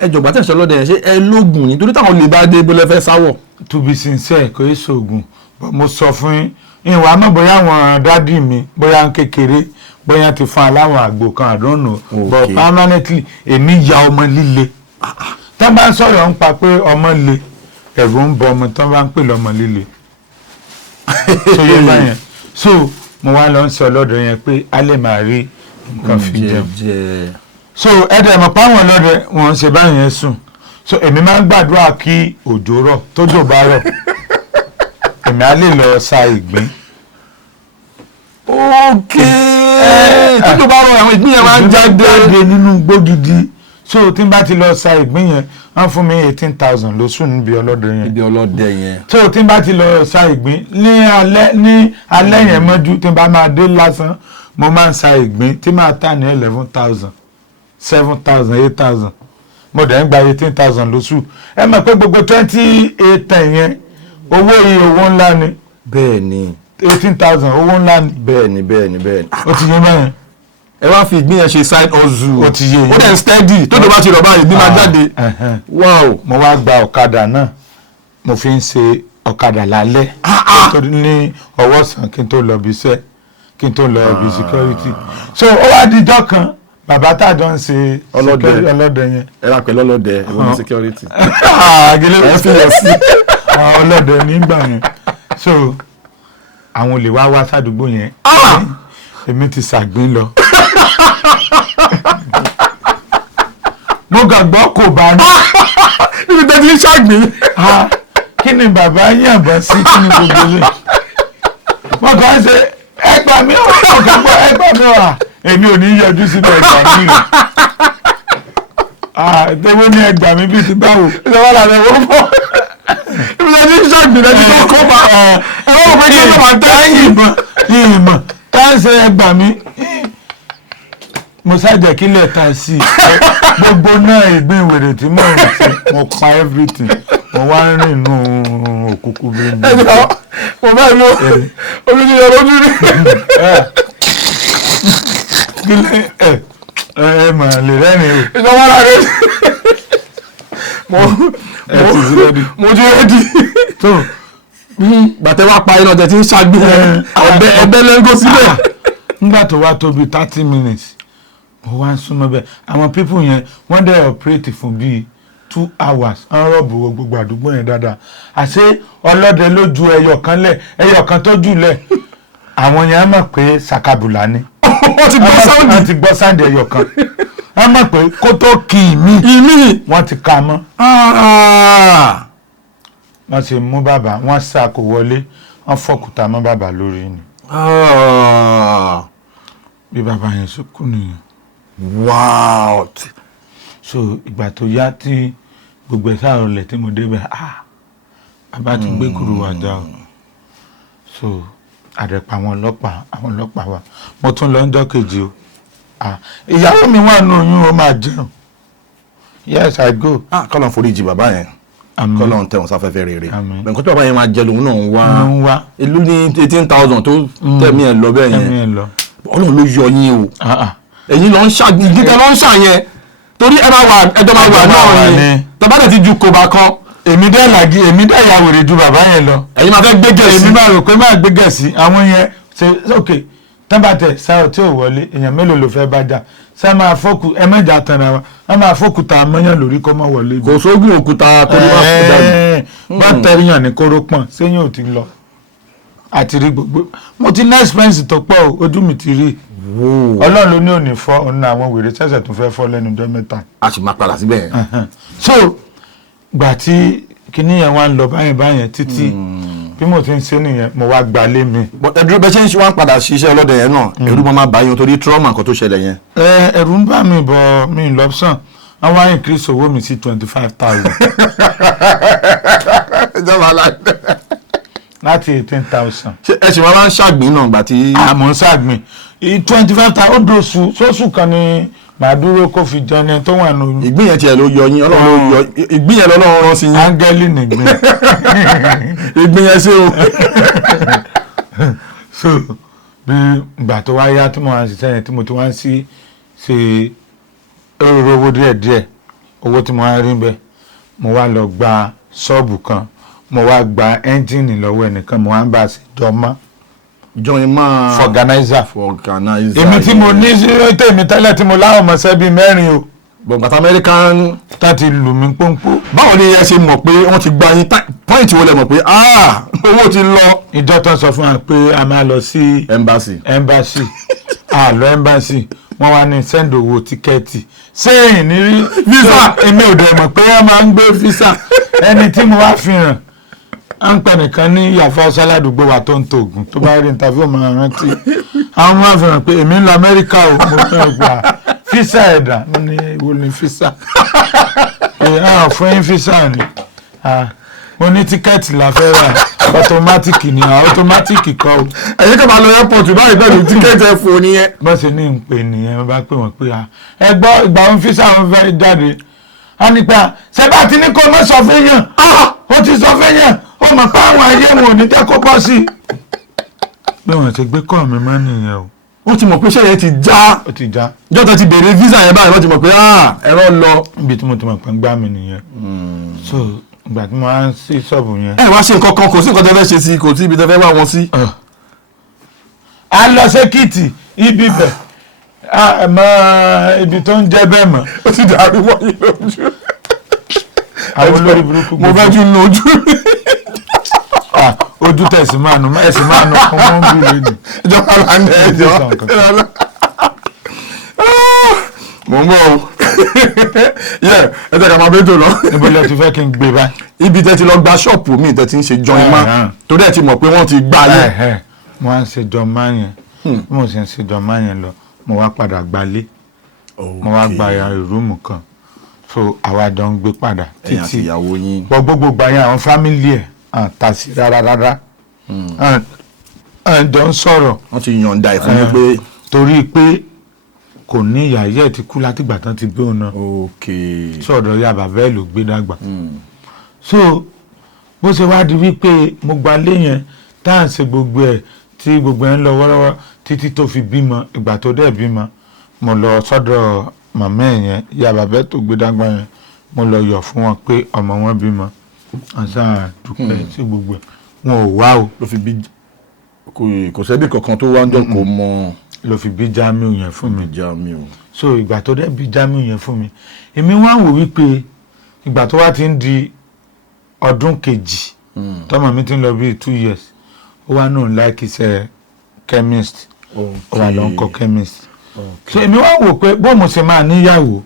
ẹ jọ̀gbọ́n tẹ̀ ń sọ lọ́dẹ yẹn ṣé ẹ lóògùn ni torí táwọn olè bá dé bó lẹ fẹ́ sáwọ̀. to be sincere kò í ṣoògùn mo sọ fún yín ìwà mọ̀ bóyá àwọn dádì mi bóyá kékeré bóyá ti fún aláwọ̀ àgbò kan àdónù but permanently èmi ya ọmọ líle tó bá ń sọ̀rọ̀ ń pa pé ọmọ le ẹ̀rù ń bọ ọmọ tó bá ń pè lọ́mọ líle tó yẹ báyẹn so mo wá lọ ń sọ lọ́dọ̀ yẹn pé a lè máa rí nǹkan fi jẹun so ẹ̀dẹ̀ mọ̀ páwọn lọ́dẹ wọn ṣe báyẹn sùn so èmi máa ń gbàdúrà kí òjò rọ̀ tójò bá rọ̀ èmi á lè lọ sa ìgbín. ok tójò bá rọ̀ àwọn ìgbín yẹn máa ń jáde nínú igbó gidi so tí n bá ti lọ sa ìgbín yẹn wọ́n fún mi 18,000 lóṣù níbi ọlọ́dẹ yẹn. ibi ọlọ́dẹ yẹn. so tí n bá ti lọ sa ìgbín ní alẹ́ yẹn mọ́jú tí n bá máa dé lásán mo máa ń sa ìgbín tí máa tà ní 11,000 7,000 8,000 mo dẹ̀ ń gba 18,000 lóṣù ẹ mọ̀ pé gbogbo 28 yẹn owó iye owó ńlá ni. bẹ́ẹ̀ ni. 18,000 owó ńlá ni. bẹ́ẹ̀ ni bẹ́ẹ̀ ni bẹ́ẹ̀ ni. ó ti yé báyẹn. ẹ wá fi ìgbín yẹn ṣe side hustle. ó ti yé yẹn. ó dẹ̀ steady tó tó bá ti rọ̀ báyìí ìgbín máa jáde. wow. mo wá gba ọ̀kadà náà mo fi ń ṣe ọ̀kadà lálẹ́ nítorí ní ọwọ́ sàn kí n tó lọ bí iṣẹ́ kí n tó lọ bí security so ó wá dijọ́ kan bàbá tá a jọ ń ṣe ọlọ́dẹ yẹn. ẹ ra pẹ̀lú ọlọ́dẹ ìwọ ní security. àgẹlẹ́ ẹ fi lọ sí ọlọ́dẹ nígbà yẹn so àwọn olè wá sádùúgbò yẹn èmi ti ṣàgbín lọ. mo gbàgbọ́ kò bá ní. níbi tẹ́ ti ń ṣàgbín. kí ni bàbá yànbọn sí kí ni gbogbo rẹ̀. mo kàn ń ṣe ẹgbà mi ò kàn gbọ́ ẹgbà mi ò èmi ò ní yọjú síbẹ̀ ẹgbà mi rẹ̀. tẹ́wọ́ ní ẹgbà mi bíi ti báwo. ìjọba làwọn ẹ̀wọ̀n bọ̀. níbi tẹ́ ti ń ṣàgbín lẹ́ni tó kọ́ bá. ẹ wọ́n pé kí ló máa tẹ́ ìmọ̀ tá ń ṣe ẹgbà mi mo ṣàjẹ́ kí lè ta sí i gbogbo náà ìgbín ìwèrè tí mò ń ṣe mo pa everything mo wá ń rìn nù òkùnkùn bí mi. mo bá yọ omi ní ọ̀rọ̀ ojú rí. ẹ mà lè rẹ́rìn o. ìjọba ara rẹ mo ti rẹ́dí. tó bàtẹ́ wá pa iná jẹ tí ń ṣàgbé ọbẹ̀ lẹ́ńgó síbẹ̀. nígbà tó wá tó bíi 30 minutes mo wá ń súnmọ́ bẹ́ẹ̀ àwọn pípù yẹn wọ́n dẹ̀ operate fún bíi 2 hours wọ́n rọ̀bù gbogbo àdúgbò yẹn dáadáa àṣé ọlọ́dẹ ló ju ẹyọ kan tó jù lẹ̀ àwọn yẹn á mọ̀ pé sàkàbùlà ni wọ́n ti gbọ́ sáǹdì ẹyọ kan wọ́n mọ̀ pé kó tó kì í mí wọ́n ti ka mọ́ wọ́n ti mú bàbá wọ́n sàkó wọlé wọ́n fọ́kùtà mọ́ bàbá lórí ni bí bàbá yẹn sọkún nìyẹn. wow. so ìgbà tó yá tí gbogbo ẹ̀ sáà rọlẹ̀ tí mo débẹ̀ bàbá ti gbé kúrò wá já o so àdẹ̀pà àwọn ọlọ́pàá wa mo tún lọ ọjọ́ kejì o ìyàwó mi wà nù oyún ó máa jẹun yes I go. kọ́lọ̀ foríjì bàbá yẹn kọ́lọ̀ ń tẹ̀wọ̀n sáfẹ́fẹ́ rere nǹkan tí bàbá yẹn máa jẹ lòun náà ń wá ìlú ní 18,000 tó tẹ̀mí ẹ̀ lọ bẹ́ẹ̀ yẹn ọlọ́run ló yọ yín o ẹ̀yin lọ ń ìdíkẹ́ lọ ń ṣàyẹn torí ẹjọ́ máa wà náà ni tọ́ba dẹ̀ ti ju kòbá kan. èmi dẹ́ ya wèrè ju bàbá yẹn lọ. ẹ̀yin máa fẹ́ gbé gẹ̀ẹ́sì. èmi máa rò pé máa gbé gẹ̀ẹ́sì àwọn yẹn ṣe ok tẹ́ḿbàtẹ̀ sáà tí ò wọlé èèyàn mélòó ló fẹ́ bá jà ṣé máa fọ́kù ẹ mẹ́jà tanra wa wọ́n máa fọ́kùtà mọ́yàn lórí kọ́ mọ́ wọlé. kò sóògùn òkúta tó ní wàá fún dànù. bá tẹ̀ríyàn ní kóró pọ̀n sẹ́yìn ò ti lọ àti rí gbogbo mo ti ní expense tó pọ̀ ojú mi ti rí ọlọ́run ló ní òní fọ́ ọ̀nà àwọn wèrè ṣẹ̀ṣẹ̀ tó fẹ́ fọ́ lẹ́nu ọjọ́ mẹ́ta. a sì máa padà síbẹ̀ yẹn. so gbà tí kinní yẹn wá ń lọ báyẹn títí bí mo ti ń ṣe nìyẹn mo wá gba lé mi. ẹdúró bẹ ṣe ń ṣe wá ń padà ṣiṣẹ́ ọlọ́dẹ yẹn náà ẹ̀rù máa bá yín torí trauma nǹkan tó ṣẹlẹ̀ yẹn. ẹ̀rù ń bá mi bọ̀ mi lọ́pṣàn àwọn á increase owó mi sí 25,000. ìjọba aláǹdẹ. láti 18,000. ṣé ẹ ṣì máa ń ṣàgbín náà gbà tí. àmọ́ ń ṣàgbín 25,000 ó dòṣù sóṣù kan ni màá dúró kó fi jẹun ẹni tó wà nínú. ìgbín yẹn tiẹ̀ ló yọ yín ọlọ́run ló yọ ìgbín yẹn lọ́lọ́run rán sí yín. áńgẹ́lì nìgbín. ìgbín yẹn ṣe o. so bí ìgbà tó wá yá tí mo wá ń ṣiṣẹ́ yẹn tí mo ti wá ń ṣe owó díẹ̀díẹ̀ owó tí mo wá rí bẹ́ẹ̀ mo wá lọ gba ṣọ́ọ̀bù kan mo wá gba ẹ́ńjìnì lọ́wọ́ ẹnìkan mo wá ń bá a ṣe jọmọ́. join máa fọ̀gánáìzà. èmi tí mo ní sí tèmi tẹ́lẹ̀ tí mo láwọn ọmọọṣẹ́ bíi mẹ́rin o. bọ̀ǹkàtà amẹ́ríkà tá ti lù mí pọ́npọ́. báwo ni ẹ ṣe mọ̀ pé wọ́n ti gba yín pọ́ìntì wo lẹ mọ̀ pé owó ti lọ. ìjọ tán sọ fún wa pé a máa lọ sí embassy lọ embassy wọ́n wá ní send owó tíkẹ́ẹ̀tì sẹ́yìn ní visa èmi ò dẹ̀ mọ̀ pé wọ́n máa ń gbé visa ẹni tí mo wá fi hàn à ń pẹ nìkan ní yàfa ṣáládùúgbò wa tó ń to oògùn tó bá rí interview máa rántí àwọn máa fi hàn pé èmi ń lọ amẹ́ríkà o mo fẹ́ gba físà ẹ̀dà mo ní ìwo ni físà fún yín físà ni mo ní tíkẹ́ẹ̀tì la fẹ́ rà ọtọmátìkì ni ọtọmátìkì kọ́ o. ẹ̀yin kò máa lọ airport báyìí pẹ̀lú tíkẹ́ẹ̀tì ẹ̀fọ́ nìyẹn. bó ṣe ní ń pè nìyẹn mo bá pè wọ́n pé ẹ gbọ́ ìgbà wọn físà wọn fẹ́ jáde á nípa ṣé bá ti ní kó má sọ fún yàn ó ti sọ fún yàn ó mọ̀ pé àwọn ayé wọn ò ní jẹ́ kó bọ́ sí i. bí wọ́n ti gbé kọ́ mi mọ́ nìyẹn o. ó ti mọ̀ pé iṣẹ́ yẹn ti já. ó ti já. jọ́tọ̀ ti bèrè visa yẹn báyìí wọ́n ti mọ̀ pé ẹ̀rọ lọ. ibi tí mo ti mọ̀ pé ń gbá mi nìyẹn. so ìgbà tí mo wá ń sí ṣọ́ọ̀bù yẹn. ẹ wá ṣe nǹkan kan kò sí nǹkan tó fẹ́ ṣe sí kò sí ibi tó fẹ́ wá wọn sí. a lọ sẹ́kìtì ibi bẹ̀ mọ ibi tó ń jẹ́ bẹ́ẹ̀ mọ̀. ó ti dàrú wọ́n yín lójú. àwọn olórí burúkú mo fẹ́ tún nu ojú. ojú tẹ̀sí máa nu ẹ̀sìn máa nu fún wọn bí lónìí. ìjọba Lande ẹjọ́ mo ń bọ̀ o ẹ tẹ́ ká máa bẹ́ẹ̀ tó lọ. níbo lẹ ti fẹ́ kí n gbé báyìí. ibi tẹ́ ti lọ gba ṣọ́ọ̀pù mi tẹ́ ti ń ṣe join ma torí ẹ ti mọ̀ pé wọ́n ti gbá yẹn. mo wá ń ṣe join ma yẹn bí mo ṣe ń ṣe join ma yẹn lọ mo wá padà gbalé mo wá gba rúùmù kan so àwa jọ ń gbé padà títí gbogbo gba yẹn àwọn fámìlì ẹ̀ ta sí rárá jọ ń sọ̀rọ̀. wọ́n ti yànda ẹ̀ fún mi pé. torí pé kò ní ìyá ìyá ẹ̀ ti kú látìgbà tán ti gbé òun náà. sọ̀dọ̀ ya bàbá ẹ̀ ló gbé dàgbà. so bó ṣe wá di wípé mo gba lé yẹn tá à ń ṣe gbogbo ẹ̀ tí gbogbo ẹ̀ ń lọ wọ́rọ́wọ́ títí tó fi bímọ ìgbà tó dẹ̀ bímọ mo lọ sọ́dọ̀ màmá ẹ̀ yẹn ya bàbá ẹ̀ tó gbé dàgbà yẹn mo lọ yọ̀ fún wọn pé ọmọ wọn bímọ àṣà dúpẹ́ sí gbogbo ẹ̀ wọn ò wá o. ló fi bí kò sẹ́bí kankan tó wá ń jọ kó mọ. ló fi bí Jamiu yẹn fún mi. Jamiu. so ìgbà tó dẹ̀ bí Jamiu yẹn fún mi èmi wá wò wípé ìgbà tó wá ti ń di ọdún kejì tọ́mọ mi ti ń lọ bíi 2 years ó wá náà láìkí iṣẹ́ chemist ó wà lọ ń kọ́ chemist. so èmi wá wò pé bó mo ṣe máa níyàwó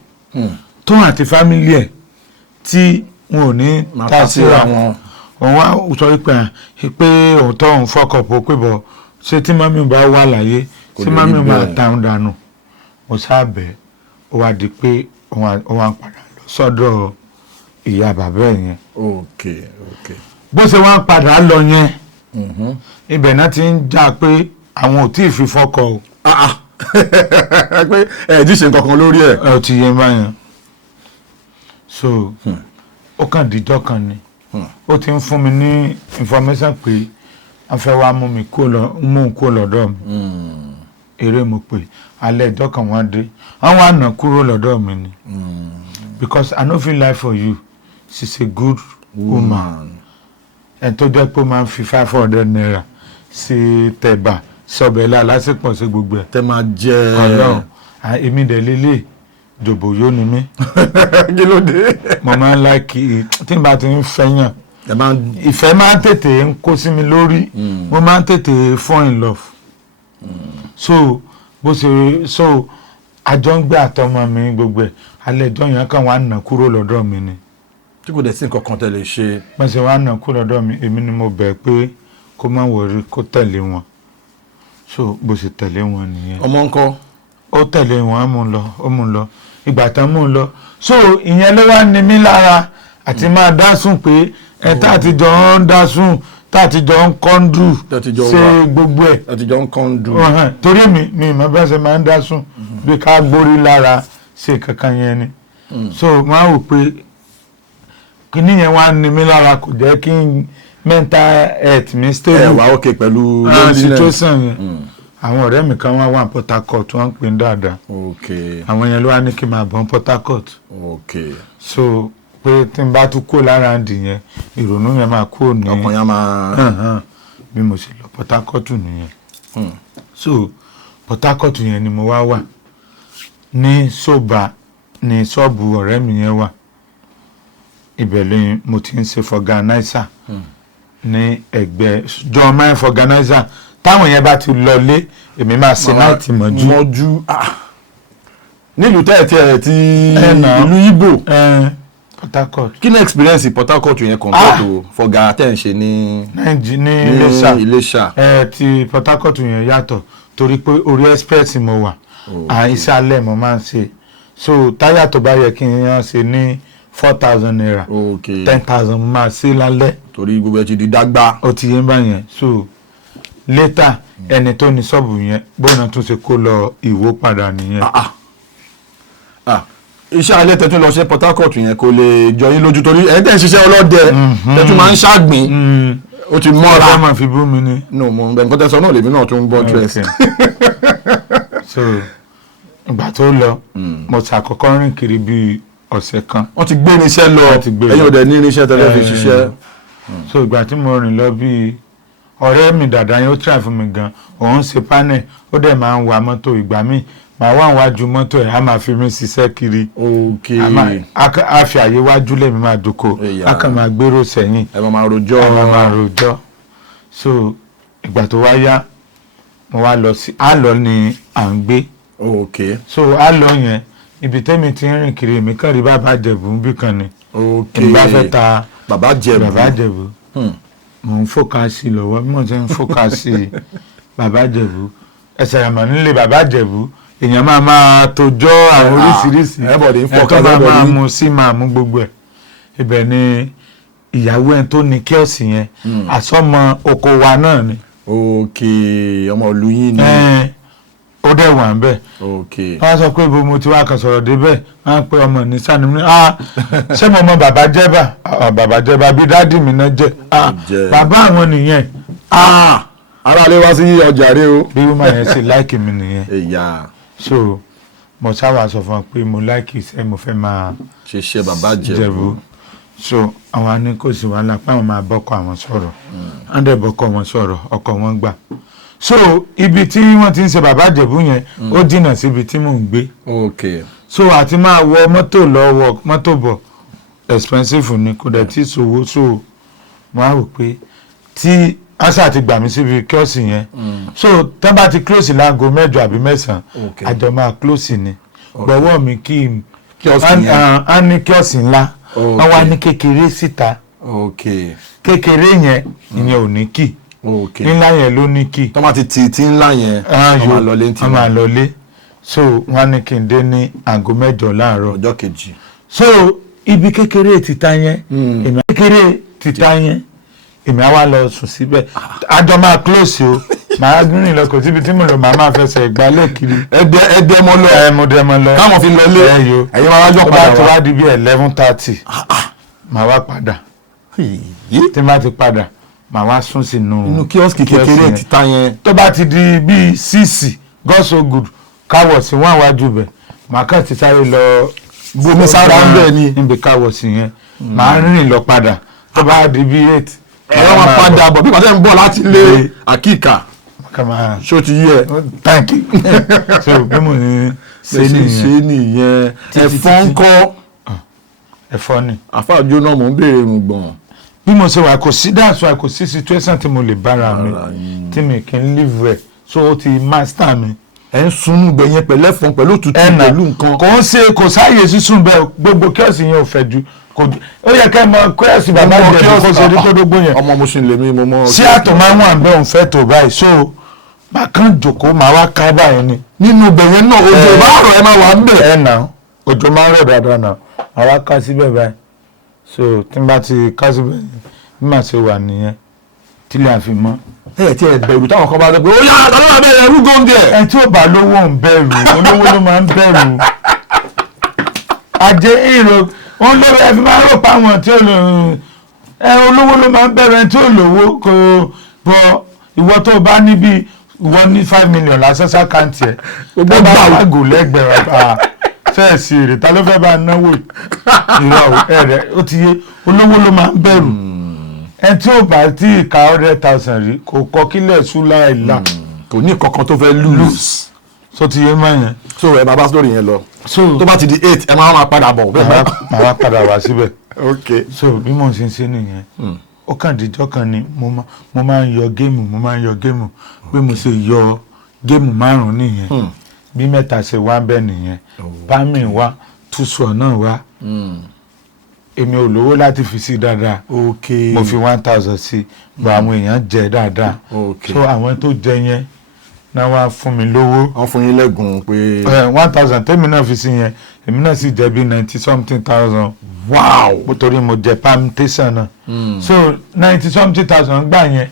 tóun àti fámílì ẹ̀ tí wọn ò ní ta síra wọn òun wá sọ pé òun tó òun fọkọ̀pọ̀ pé bọ̀ ṣé tí mọ́mí bá wà láyé tí mọ́mí máa tàun dànù mo sábẹ̀ ó wá di pé òun wá padà lọ sọ́dọ̀ ìyá bàbá ẹ̀ yẹn. ok. bó ṣe wá ń padà lọ yẹn ibẹ̀ náà ti ń jà pé àwọn ò tí ì fi fọ́kọ o. pé ẹ̀ẹ́dì ṣe nǹkan kan lórí ẹ̀. ẹ ò ti yé báyẹn so ó kàn díjọ́ kan ni ó ti ń fún mi ní information pé wọ́n fẹ́ wá mú mi kó lọ́dọ̀ mi eré mo pè alẹ́ ìjọ́ kan wọ́n dé wọ́n wá nà kúrò lọ́dọ̀ mi ni because I no fit lie for you she's a good woman ẹ̀ tó jẹ́ pé ó máa ń fi 500 naira sí tẹ̀bà sọ̀bẹ̀lá lásìkò sí gbogbo ẹ̀. tẹ́ máa jẹ́ ọlọ́run èmi dẹ̀ lélẹ̀ jòbó yóò ní mí. kí ló dé. mo máa ń láìkì tí n bá ti ń fẹ́yàn ìfẹ́ máa ń tètè ń kó sí mi lórí mo máa ń tètè fall in love so bó ṣe so àjọ ń gbé àtọmọ mi gbogbo ẹ̀ alẹ́ ìjọ yẹn kàn wá nà kúrò lọ́dọ̀ mi ni. tí kò dẹ̀ sí nǹkan kan tẹ́ lè ṣe. mo ṣe wá nà kúrò lọ́dọ̀ mi èmi ni mo bẹ̀ pé kó má wọrí kó tẹ̀lé wọn so bó ṣe tẹ̀lé wọn nìyẹn. ọmọ ńkọ́. ó tẹ̀lé wọn ó mú un lọ ìgbà tán mú un lọ so ìyẹn ló wá ní mí lára àti máa dá sùn pé ẹ tá àti jọ ń dá sùn tá àti jọ ń kọ́ńdù ṣe gbogbo ẹ̀. àti jọ ń kọ́ńdù. torí mi ìmọ̀ bẹ́ẹ̀ ṣe máa ń dá sùn bí ká gbórí lára ṣe kankan yẹn ni so máa wò pé kíní yẹn wá ní mí lára kò jẹ́ kí n mental health mi stable. ẹ wà ókè pẹ̀lú situation yẹn àwọn ọ̀rẹ́ mi kan wá Port Harcourt wọ́n ń pè ní dáadáa àwọn yẹn ló wá ní kí n máa bọ̀ Port Harcourt so pé tí n bá tún kó lára ń dì yẹn ìrònú yẹn máa kó ní ọkàn yẹn máa bí mo ṣe lọ Port Harcourt nìyẹn so Port Harcourt yẹn ni mo wá wà ní Soba ní ṣọ́ọ̀bù ọ̀rẹ́ mi yẹn wà ibẹ̀ lẹ́yìn mo ti ń ṣe fọ̀gánáísà ní ẹgbẹ́ john mine fọ̀gánáísà táwọn yẹn bá ti lọlé èmi máa ṣe láti mọ́jú. nílùú tẹ́ẹ̀tẹ́ ti ìlú Ìgbò Port Harcourt. kí ni experience Port Harcourt yẹn compare to fọ̀gá tẹ́ ń ṣe ní Iléṣà. ti Port Harcourt yẹn yàtọ̀ torí pé orí express mo wà iṣẹ́ alẹ́ mo máa ń ṣe so táyà tó bá yẹ kí n yàn ṣe ní 4,000 naira 10,000 mo máa ṣe lálẹ́. torí gbogbo ẹ ti di dágbà. ó ti yé báyẹn so later ẹni tó ní ṣọ́ọ̀bù yẹn bóyá tún ṣe kó lọ Ìwó padà nìyẹn. iṣẹ́ alẹ́ tẹ́tún lọ ṣe Port Harcourt yẹn kò lè jọ yín lójú torí ẹ̀ tẹ́ ń ṣiṣẹ́ ọlọ́dẹ tẹ́tún máa ń ṣàgbìn ó ti mọ́ra. ọ̀rẹ́ máa fi bú mi ní. no mo nǹkan tẹ́ sọ náà lèmi náà tún ń bọ́ dress. so ìgbà tó lọ mo ṣàkọ́kọ́ rìn kiri bíi ọ̀sẹ̀ kan. wọ́n ti gbé irinṣẹ́ lọ ẹ̀yin ò dẹ̀ ní irinṣẹ́ tẹ́lẹ̀ fi ṣiṣẹ́. so ìgbà tí mo rìn lọ bíi ọ̀rẹ́ mi dàda yẹn ó try fún mi gan òun ṣe panel ó dẹ̀ máa ń wa mọ́tò ìgbà míì màá wà wájú mọ́tò ẹ̀ á máa fi mí ṣiṣẹ́ kiri. a fi àyè wájú lèmi máa dòkó a kàn máa gbèrò sẹ́yìn. ẹ máa rojọ́. so ìgbà tó wá yá mo wá lọ sí àlọ́ ni à ń gbé. so àlọ́ yẹn ibi tẹ́mi ti ń rìn kiri èmi kàn rí bàbá Jẹ̀bú bí kan ni. ìgbà fẹ́ ta bàbá Jẹ̀bú. mo ń fòkàsì lọ́wọ́ bí mo ti ń fòkàsì bàbá Jẹ̀bú ẹsẹ̀ àmọ́ nílé bàbá Jẹ̀bú èèyàn máa tójọ́ àwọn oríṣiríṣi ẹ̀tọ́ máa mú sí máa mú gbogbo ẹ̀ ibẹ̀ ni ìyàwó ẹ̀ tó ní kíọ̀sì yẹn àsọmọ oko wa náà ni. ọmọ ìlú yín ni. ó dẹ̀ wà ń bẹ̀. wọ́n sọ pé ibo mo ti wá kan sọ̀rọ̀ débẹ̀ wọ́n á pé ọmọ ní sani mi ṣé mo mọ bàbá Jẹ́bà bàbá Jẹ́bà bí dádì mi náà jẹ́ bàbá àwọn nìyẹn. ara lè wá sí ọjà rẹ o. bí wọ́n máa yẹn ṣe láìkì mi nìyẹn. so mo sábà sọ fún ọ pé mo láìkì iṣẹ́ mo fẹ́ máa ṣiṣẹ́ bàbá Jẹ̀bú. so àwọn àní kò sí wàhálà pé àwọn máa bọ́kọ àwọn sọ̀rọ̀ wọ́n dẹ̀ bọ́kọ wọn sọ̀rọ̀ ọkọ wọn gbà. so ibi tí wọ́n ti ń ṣe bàbá Jẹ̀bú yẹn ó jìnnà síbi tí mò ń gbé. so àti máa wọ mọ́tò lọ wọ mọ́tò bọ̀ expensive ni kò dẹ̀ tí ì ṣòwò so mo á rò pé tí asa ti gbà mí síbi kíọ́sì yẹn so tán bá ti close láago 8 àbí 9 àjọ máa close ni gbọ́wọ́ mi kí n á ní kíọ́sì ńlá wọ́n wá ní kékeré síta kékeré yẹn ìyẹn ò ní kì ńlá yẹn ló ní kì. tọ́ ma ti tí ńlá yẹn wọ́n máa lọlé so wọ́n ní kí n dé ní aago 8 láàárọ̀ ọjọ́ kejì. so ibi kékeré títa yẹn èmi kékeré títa yẹn èmi á wá lọ sùn síbẹ̀ àjọ máa close o màá rìn lọ kò síbi tí mo lọ màá máa fẹsẹ̀ gbálẹ̀ kiri. ẹdẹ mọ lọ káwọn fi lọ lé ẹ̀yin máa wájọ padà wá. tó bá di bí 11:30 màá wá padà tí n bá ti padà màá wá sùn sínú inú kíọ́sìkì kékeré títa yẹn. tó bá ti di bíi 6 God so good káwọ̀ sí wọn àwájú bẹ̀ màá kàn ti sáré lọ bomi sára ń bẹ̀ ni níbi káwọ̀ sí yẹn màá rìn lọ padà tó bá di bíi 8 ẹ̀rọ máa padà bọ̀ bí pàṣẹ ń bọ̀ láti lé àkíkà ṣó ti yẹ. thank you. so bí mo ní ṣe nìyẹn ẹ̀fọ́ ń kọ́. ẹ̀fọ́ ni. àfáàjò náà mò ń béèrè irùngbọ̀n. bí mo ṣe wà kò sí dáàsọ kò sí situation tí mo lè bára mi tí mi kì í live rẹ̀ so ó ti master mi. ẹ ń sunú bẹ yẹn pẹ̀lú ẹ̀fọn pẹ̀lú òtútù pẹ̀lú nǹkan. kò sáàyè sísun bẹ́ẹ̀ gbogbo kíọ̀sì yẹn ò fẹ́ ju ó yẹ kẹ́ mọ kíọ̀sì bàbá ìjẹ̀bù kó ṣe rí tó dógbó yẹn. ọmọ mo ṣe ń lè mí mo mọ. sí àtọ̀ máa ń wà bẹ́ẹ̀ òun fẹ́ tó báyìí so máa kàn jòkó máa wá ká báyìí ni. nínú bẹ̀yẹn náà òjò bá rọ̀ ẹ máa wà ń bẹ̀. ẹ nà òjò máa ń rọ̀ dáadáa náà máa wá ká síbẹ̀ báyìí so tí n bá ti ká síbẹ̀ bí màá ṣe wà nìyẹn tílẹ̀ àfi mọ́. ẹ ti ẹ bẹ̀rù táwọn kan bá dé pé ó yá àtàlọ́ àbẹ̀rẹ̀ ẹrú góńdé. ẹ tí ò bá lówó ń bẹ̀rù olówó ló máa ń bẹ̀rù. àjẹ èrò wọn lówó ẹ fi máa rò pa àwọn tí ò lò olówó ló máa ń bẹ̀rù ẹ tí ò lówó kò bọ ìwọ tó bá níbi ìwọ ní 5 million lásán sákàǹtì ẹ tó bá wàgò lẹ́gbẹ̀ẹ́ fẹ́ẹ̀ sí èrè ta ló fẹ́ bá náwó ìrọ̀ ẹ̀rẹ̀ ó ti yé olówó ló máa ń bẹ̀rù ẹ tí ò bá tí ì ka 100,000 rí kò kọ kílẹ̀ ṣúlá ìlà kò ní kankan tó fẹ́ lose so ti yé máa yẹn. so ẹ máa bá sórí yẹn lọ tó bá ti di 8 ẹ máa padà bọ̀. màá wá padà wá síbẹ̀. ok so bí mo ṣe ń ṣe nìyẹn ó kàn díjọ́ kan ni mo máa ń yọ géèmù pé mo ṣe yọ géèmù 5 nìyẹn bí 3 ṣe wá bẹ́ẹ̀ nìyẹn bámi wá túṣọ̀ náà wá èmi ò lówó láti fi sí dáadáa mo fi 1,000 sí gba àwọn èèyàn jẹ dáadáa so àwọn tó jẹ yẹn náà wá fún mi lówó. wọ́n fún yín lẹ́gùn pé. 1,000 tèmi náà fi sí yẹn èmi náà sì jẹ bí 90-something thousand. wow torí mo jẹ permutation náà so 90-something thousand gbà yẹn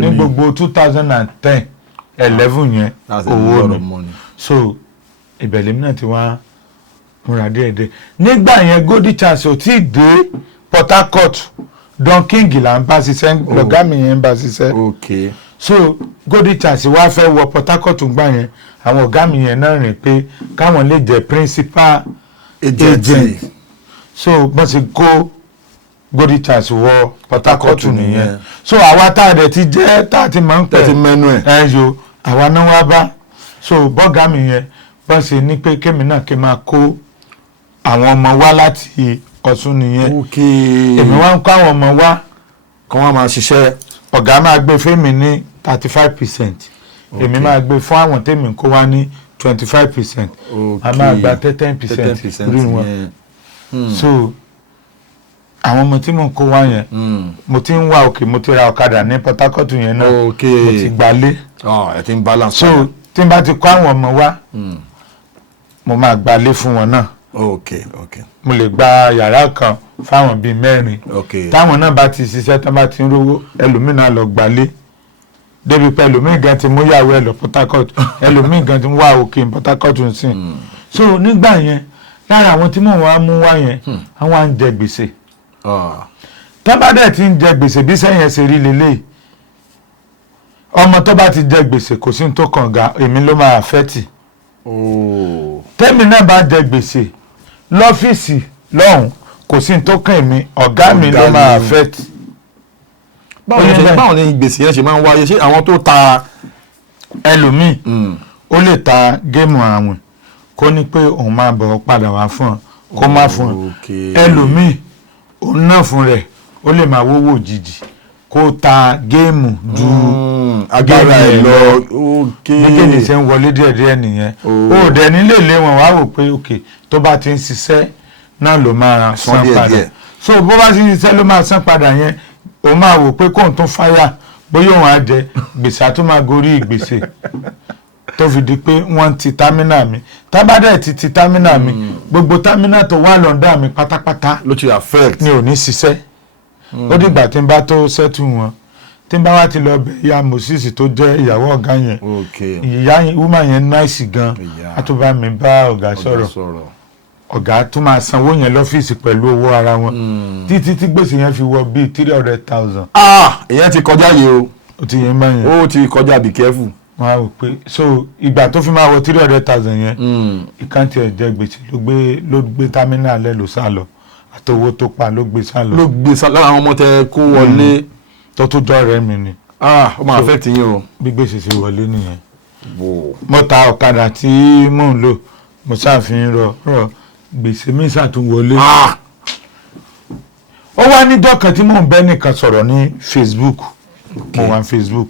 ní gbogbo 2010 11 yẹn owó ni so ìbẹ̀lẹ̀ mi náà ti wá múra díẹ̀díẹ̀ nígbà yẹn Golden Chance ò tí ì dé Port Harcourt Don King là ń bá ṣiṣẹ́ lọ́gá mi yẹn ń bá ṣiṣẹ́ so Golden Chance wá fẹ́ wọ Port Harcourt gbà yẹn àwọn ọ̀gá mi yẹn náà rìn pé káwọn lè jẹ́ principal agent so wọ́n ti kó Golden Chance wọ Port Harcourt nìyẹn so àwa tá a dẹ̀ ti jẹ́ tá a ti máa ń pẹ̀ ẹ̀ yo àwa náà wá bá so bọ́gà mi yẹn bọ́n ṣe ní pé kémi náà kí n máa kó àwọn ọmọ wá láti Ọ̀ṣun nìyẹn èmi wá ń kó àwọn ọmọ wá kí wọ́n máa ṣiṣẹ́ ọ̀gá máa gbé fẹ́mi ní 35% èmi máa gbé fún àwọn tèmi kó wá ní 25% a máa gba 10% rí wọn so àwọn ọmọ tí mo kó wá yẹn mo ti ń wá òkè mo ti ra ọ̀kadà ní Port Harcourt yẹn náà mo ti gbalé ẹ ti ń balance. so tí n bá ti kó àwọn ọmọ wá mo máa gbalé fún wọn náà mo lè gba yàrá kan fáwọn bíi 4 táwọn náà bá ti ṣiṣẹ́ tán bá ti ń rówó ẹlòmíràn lọ gbalé débi pé ẹlòmíràn gan ti mú yàwó ẹ lọ Port Harcourt ẹlòmíràn gan ti ń wá òkè Port Harcourt ń sìn so nígbà yẹn lára àwọn tí mò ń wá mú wá yẹn àwọn à ń jẹ gbèsè tábàdẹ̀ ti ń jẹ gbèsè bí sẹ́yìn ṣe rí lélẹ́yìí ọmọ tó bá ti jẹ gbèsè kò sí ní tó kànga èmi ló máa fẹ́tì tẹ́mi náà bá jẹ gbèsè lọ́fíìsì lọ́hùn kò sí ní tó kàn èmi ọ̀gá mi ló máa fẹ́tì. báwo ni gbèsè yẹn ṣe máa ń wáyé ṣé àwọn tó ta ẹlòmíì ó lè ta géèmù àwìn kó ní pé òun máa bọ̀ padà wá fún ọ kó má fún ọ ẹlòmíì òun náà fún rẹ̀ ó lè máa wówó òjijì kó ta géèmù ju agbára ẹ lọ méjèèjì ṣe ń wọlé díẹ̀díẹ̀ nìyẹn ó dẹ̀ nílé ilé wọn wá wò pé òkè tó bá ti ń ṣiṣẹ́ náà ló máa san padà so bó bá ti ń ṣiṣẹ́ ló máa san padà yẹn ó máa wò pé kóun tún fáyà bóyá òun á jẹ gbèsè á tún máa gorí gbèsè tó fi di pé wọ́n ti támínà mi tábàdẹ̀ ti támínà mi gbogbo támínà tó wà lọ́ndà mi pátápátá ló ti affect. ni ò ní ṣiṣẹ́ ó dìgbà tí n bá tó sẹ́tù wọn tí n bá wá ti lọ bẹ̀ ìyá Moses tó jẹ́ ìyàwó ọ̀gá yẹn ìyá woman yẹn náìsì gan a tó bá mi bá ọ̀gá sọ̀rọ̀ ọ̀gá tó máa sanwó yẹn lọ́fíìsì pẹ̀lú owó ara wọn títí tí gbèsè yẹn fi wọ bíi 300,000. ìyẹn ti kọjá yìí o. ó ti yẹn báyẹn. ó ti kọjá be careful. wọ́n á wò pé so ìgbà tó fi máa wọ 300,000 yẹn ìkàntì ẹ̀jẹ̀ gbèsè ló gbé támínà alẹ́ ló sá lọ àtowó tó pa ló gbé sá lọ. lára àwọn ọmọ tẹ kó wọlé. tó tó jọ rẹ mi ni. ó máa affect yín o. bí gbèsè ṣe wọlé nìyẹn. mo ta ọ̀kadà tí mò ń lò mo ṣàfihàn rọ gbèsè mi ṣàtúnwọlé. ó wá níjọ́ kan tí mò ń bẹ́ nìkan sọ̀rọ̀ ní Facebook mo wà ní Facebook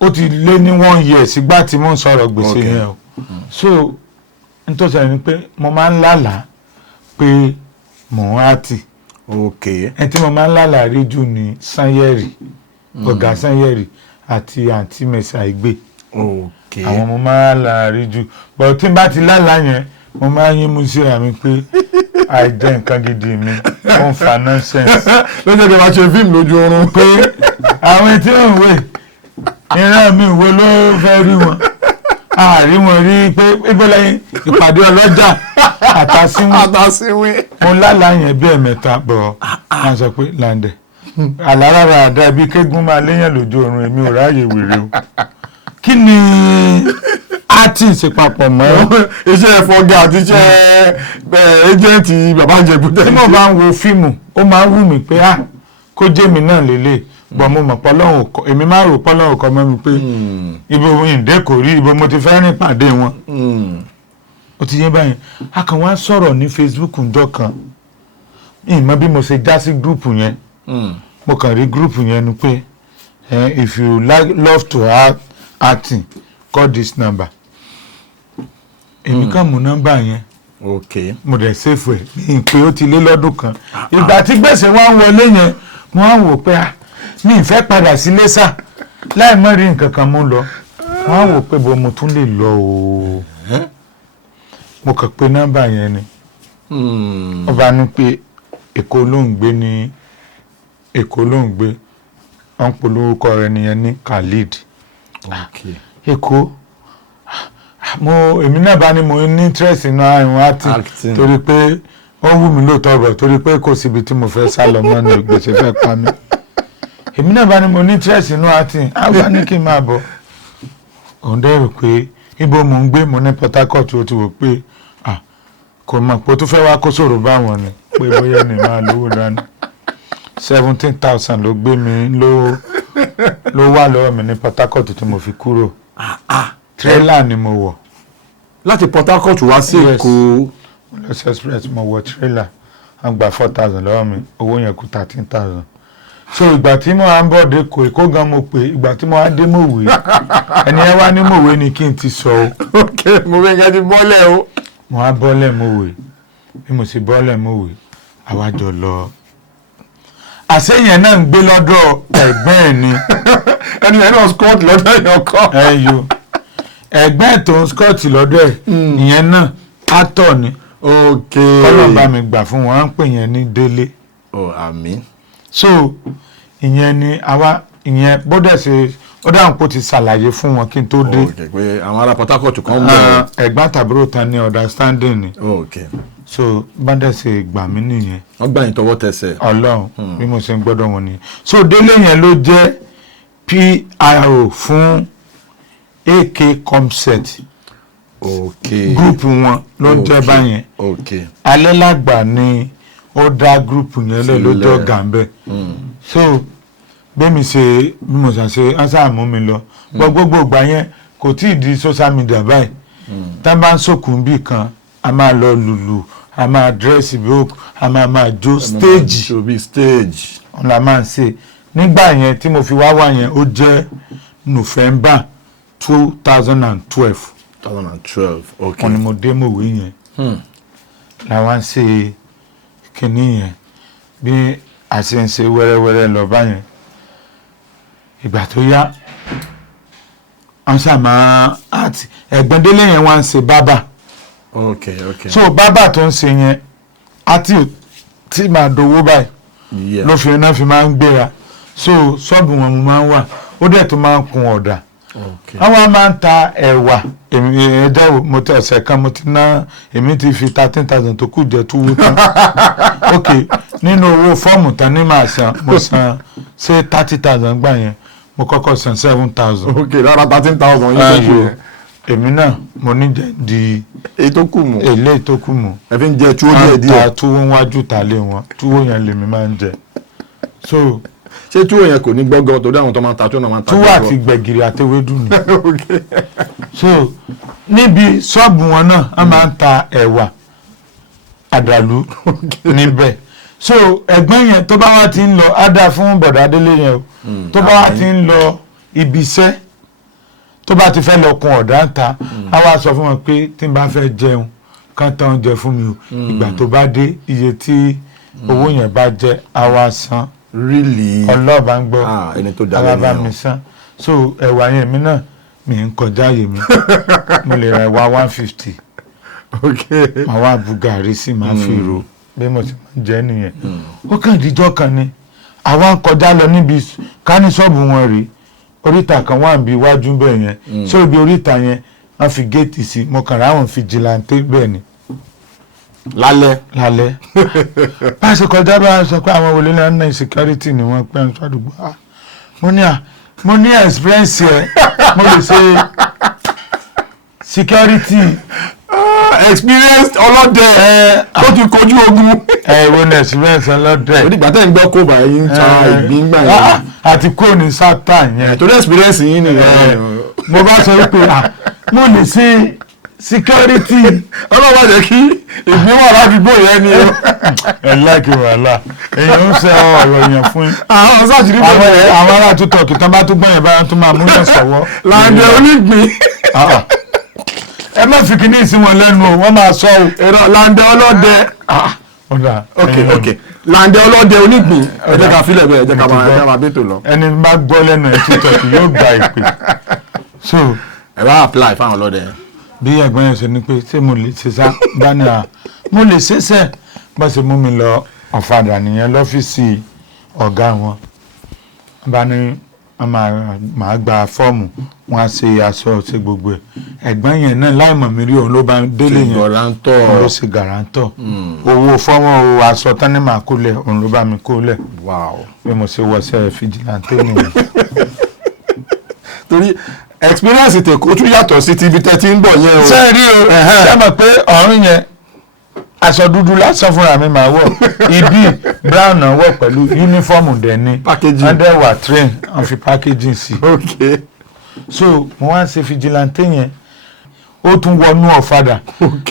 ó ti lé ní 1 year sígbà tí mò ń sọ̀rọ̀ gbèsè yẹn o so nítorí ẹni pé mo máa ń lálàá pé mò ń àtì ẹni tí mo máa ń lálàá rí jù ní Sanyẹ̀rì ọ̀gá Sanyẹ̀rì àti àǹtí Mẹ́sà Ìgbé àwọn mo máa ń lálàá rí jù bọ̀ tí n bá ti lálàá yẹn mo máa ń yín mú síra mi pé àìjẹ́ nǹkan gidi mi ó ń fa nonsense. ló jẹ́ kí n máa ṣe fíìmù lójú oorun. pé àwọn tí wọ́n ń wé ìran mi wo ló fẹ́ rí wọn àárí wọn rí pé ìbọ̀lẹ́yìn ìpàdé ọlọ́jà àtàsíwìn mo lálàá yẹn bí ẹ̀mẹ́ta bọ̀ wọ́n sọ pé Lande àláràrà àdá ibi kégún máa léyàn lójú oorun èmi ò ráàyè wèrè o kí ni àti ìṣepapọ̀ mọ́ iṣẹ́ ẹ̀fọ́gà àti iṣẹ́ ẹjẹ́ǹtì bàbá ìjẹ̀bú tẹ́lẹ̀. tí mo bá ń wo fíìmù ó máa ń wù mí pé kó jẹ́ mi náà lélẹ̀ bọ̀ mo mọ̀ pọ́lọ́hùn kọ́ èmi máa rò pọ́lọ́hùn kọ́ mọ́ mi pé ibo ìǹdẹ́ kò rí ibo mo ti fẹ́ rìn pàdé wọn. ó ti yé báyìí a kàn wá sọ̀rọ̀ ní Facebook ńjọ́ kan ìmọ̀ bí mo ṣe já sí gúrùpù yẹn mo kàn rí gúrùpù yẹn ni pé if you love to acting call this number èmi kàn mú nọ́mbà yẹn mo dẹ̀ ṣèfù ẹ̀ ní pé ó ti lé lọ́dún kan ìgbà tí gbèsè wọn wọlé yẹn wọ́n á wò pé mi ì fẹ́ padà sílé sá láì mọ́ rí nǹkan kan mú lọ wọ́n á wò pé bó mo tún lè lọ o mo kàn pé nọ́mbà yẹn ni ó bá ní pé Èkó ló ń gbé ní Èkó ló ń gbé wọ́n polówó kọ rẹ̀ nìyẹn ní Khalid Èkó èmi náà bá ní mo ní interest inú àrùn acting torí pé ó wù mí lóòótọ́ bọ̀ torí pé kò síbi tí mo fẹ́ sá lọ mọ́ ní gbèsè fẹ́ pa mí èmi náà bá ní mo ní interest inú acting á bá ní kí n máa bọ̀ òun dẹ́rù pé ibo mò ń gbé mo ní Port Harcourt ó ti wò pé kò mọ̀ pé ó tún fẹ́ wá kó sòrò báwọn ni pé bóyá ní máa lówó dání 17,000 ló gbé mi ló wà lọ́wọ́ mi ní Port Harcourt tí mo fi kúrò trailer ni mo wọ̀ láti Port Harcourt wá sí Èkó lọ́sẹ̀ express mo wọ̀ trailer wọ́n gba 4,000 lọ́wọ́ mi owó yẹn kù 13,000 so ìgbà tí mo wá ń bọ̀ dé Èkó gan mo pé ìgbà tí mo wá dé Mòwe ẹni ẹ wá ní Mòwe ni kí n ti sọ o mo fẹ́ kẹ́ ti bọ́lẹ̀ o mo wá bọ́lẹ̀ Mòwe bí mo sì bọ́lẹ̀ Mòwe àwa jọ lọ àṣeyẹn náà ń gbé lọ́dọ̀ ẹ̀gbọ́n ẹ̀ ni ẹni ẹ̀ náà scott lọ́dọ̀ èèyàn kọ́ ẹ̀gbọ́n ẹ̀ tó ń scott lọ́dọ̀ ẹ̀ ìyẹn náà actor ni kọ́lọ̀ bá mi gbà fún wọn á ń pè yẹn ní Délé àmín so ìyẹn ni àwa ìyẹn bọ́dẹ̀ ṣe ó dáhùn pé ó ti ṣàlàyé fún wọn kí n tó dé pé àwọn ará Port Harcourt kan mọ̀ ẹ̀gbọ́n tàbúrò ta ni understanding ni so bọ́dẹ̀ ṣe gbà mí nìyẹn wọ́n gbà yín tọwọ́ tẹsẹ̀ Ọlọ́run bí mo ṣe ń gbọ́dọ̀ wọn nìyẹn so Délé yẹn ló jẹ́ PRO fún AK Comset gúrùpù wọn ló ń jẹ́ báyẹn alẹ́ lágbà ni ó dá gúrùpù yẹn lẹ̀ lójó gàmbẹ́ so bẹ́ẹ̀mi ṣe bí mo ṣàṣe ánṣá mú mi lọ gbogbo ìgbà yẹn kò tí ì di social media báyìí tá a bá ń sòkùn bì kan a máa lọ lùlù a máa dírẹ́sì bí òkú a máa jó stage ọ̀n la máa ń ṣe nígbà yẹn tí mo fi wá wá yẹn ó jẹ́ November 2012 wọ́n ni mo dé Mòwe yẹn làwọn ṣe kinní yẹn bí a ṣe ń ṣe wẹ́rẹ́wẹ́rẹ́ lọ báyẹn ìgbà tó yá wọ́n ṣàmà àti ẹ̀gbọ́n délé yẹn wá ń ṣe bábà. Okay. So bábà tó ń ṣe yẹn àti tí màá dowó báyìí ló fi iná fi máa ń gbéra. So ṣọ́ọ̀bù wọn mo máa ń wà ó dẹ̀ tó máa ń kun ọ̀dà. Àwọn máa ń ta ẹ̀wà èmi ẹ̀dá mo tẹ ọ̀sẹ̀ kan mo ti ná èmi ti fi 13,000 tó kù jẹ túwó tán. Ok nínú owó fọ́ọ̀mù tán ní màá san mo san ṣé 30,000 gbà yẹn mo kọ́kọ́ san 7,000. Ok lára 13,000 yìí tó kù. Èmi náà mo ní jẹ di ètò kù mù. èlé tó kù mù. ẹ fi ń jẹ túwó díẹ̀ díẹ̀. ta túwó wájú ta lé wọn túwó yẹn lèmi máa ń jẹ. So ṣé túwó yẹn kò ní gbọ́gàn torí àwọn tó máa ń ta túwó náà máa ń ta. túwó àti gbẹ̀gìrì àtewédú ni. So níbi ṣọ́ọ̀bù wọn náà wọ́n máa ń ta ẹ̀wà àdàlú níbẹ̀. So ẹ̀gbọ́n yẹn tó bá wá ti ń lọ á dáa fún bọ̀dá délé yẹn o tó bá wá ti ń lọ ibi iṣẹ́ tó bá ti fẹ́ lọ kun ọ̀dà ń ta á wá sọ fún wọn pé tí n bá fẹ́ jẹun kán tán oúnjẹ fún mi o ìgbà tó bá dé iye tí owó yẹn bá jẹ́ á wá san. Really? Ọlọ́ọ̀bá ń gbọ́ ẹni tó dá alábá mi san. So ẹ̀wà yẹn mi náà mi ń kọjá yé mi mo lè ra ẹ̀wà 150 màá wá bu gàrí sí màá fi ro bí mo ti máa ń jẹ nìyẹn. Ó kàn díjọ́ kan ni àwa ń kọjá lọ níbi kánísọ́ọ̀bù wọn rèé oríta kan wà níbi iwájú bẹ́ẹ̀ yẹn so ibi oríta yẹn wọ́n fi géètì sí mo kàn ráwọn fìjìláńtẹ́ bẹ́ẹ̀ ni. lálẹ́ bá a ṣe kọjá bá a sọ pé àwọn wòlé náà ní security ni wọ́n pẹ́ ń sọ́dúgbò mo ní experience ẹ̀ mo lè ṣe security. Experience ọlọ́dẹ tó ti kojú ogun. Ìwọ ní experience ọlọ́dẹ. onígbà tẹ́ ń gbọ́ kó bá yín ta ìgbín gbà yẹn. àti kó ní sátán yẹn. torí experience yín nìyẹn. mo bá sọ pé mo lè ṣe security. ọlọ́wọ́ jẹ́ kí ìgbín wà ládùúgbò yẹn ni o. ẹ láìkí wàhálà èèyàn ń ṣe ọ̀rọ̀ yẹn fún yín. àwọn sáàjìrì bẹ̀rẹ̀ àwọn ará tó tọ̀ kí tán bá tó gbọ́n yẹn báyọ̀ tó máa mú yẹn sọ̀wọ́. Lande onígbín. ẹ má fi kíní sí wọn lẹ́nu o wọ́n máa sọ o. ẹ̀rọ Lande ọlọ́dẹ. ok Lande ọlọ́dẹ onígbín ẹ jẹ́ ká filẹ̀ bẹ́ẹ̀ ẹ jẹ́ ká máa bẹ́tò lọ. ẹni bá gbọ́ lẹ́nu ẹ̀ títọ̀ kì yóò gba ìpè. So ẹ bá apply fáwọn ọlọ́dẹ. bí ẹ̀gbọ́n yẹn ṣe ni pé ṣé mo lè ṣe sá bá ní mo lè ṣe sẹ́ bá ṣe mú mi lọ ọ̀fadà nìyẹn lọ́fíìsì ọ̀gá wọn bá ní màá gba fọ́ọ̀mù wọn á ṣe aṣọ ṣe gbogbo ẹ̀ ẹ̀gbọ́n yẹn náà láìmọ̀ mi rí òun ló bá délé yẹn òun ló ṣe gàrántọ̀ owó fọ́ọ̀mù owó aṣọ tán ní màá kólẹ̀ òun ló bá mi kólẹ̀ bí mo ṣe wọṣẹ́ fìjìláńtẹ́ nìyẹn. torí experience tèkó tún yàtọ̀ sí ti ibi tẹ́ ti ń bọ̀ yẹn o. ṣé rí o ṣé mọ̀ pé ọ̀run yẹn aṣọ dúdú lásán fúnra mi máa wọ̀ ibi brown náà wọ̀ pẹ̀lú yúnífọ́ọ̀mù dẹ̀ ni underwear train wọ́n fi packaging sí. Okay. So mo wá ń ṣe fìjìláńtẹ́ yẹn ó tún wọnú ọ̀fadà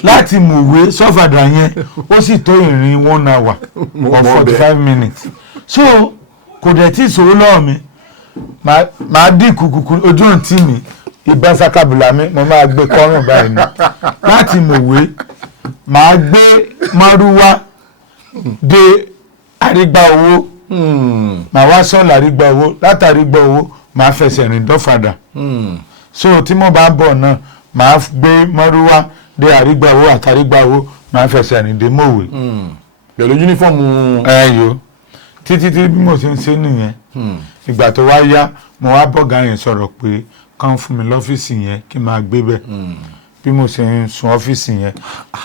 láti mọ̀wé sọ́fadà yẹn ó sì tó ìrìn 1 hour or 45 minutes. So kò dẹ̀ tí ìṣòro lọ́wọ́ mi màá dín kùkùkù ojú òǹtí mi ìbọn sakabula mi mo máa gbé kọ́rùn báyìí ni láti mọ̀wé màá gbé márúwá dé àrígbá owó màá wá sọ́ọ̀lù àrígbá owó látàrígbá owó màá fẹsẹ̀ rìn dọ́fadà so tí mo bá ń bọ̀ náà màá gbé márúwá dé àrígbá owó àtàrígbá owó màá fẹsẹ̀ rìn dé mọ̀wé. pẹ̀lú yúnífọ́ọ̀mù. ẹ̀yọ́ títí tí bí mo ṣe ń ṣe nìyẹn ìgbà tó wá yá mo wá bọ́gà yẹn sọ̀rọ̀ pé kàn fún mi lọ́fíìsì yẹn kí n máa gbé bẹ̀ bí mo ṣe ń sun ọ́fíìsì yẹn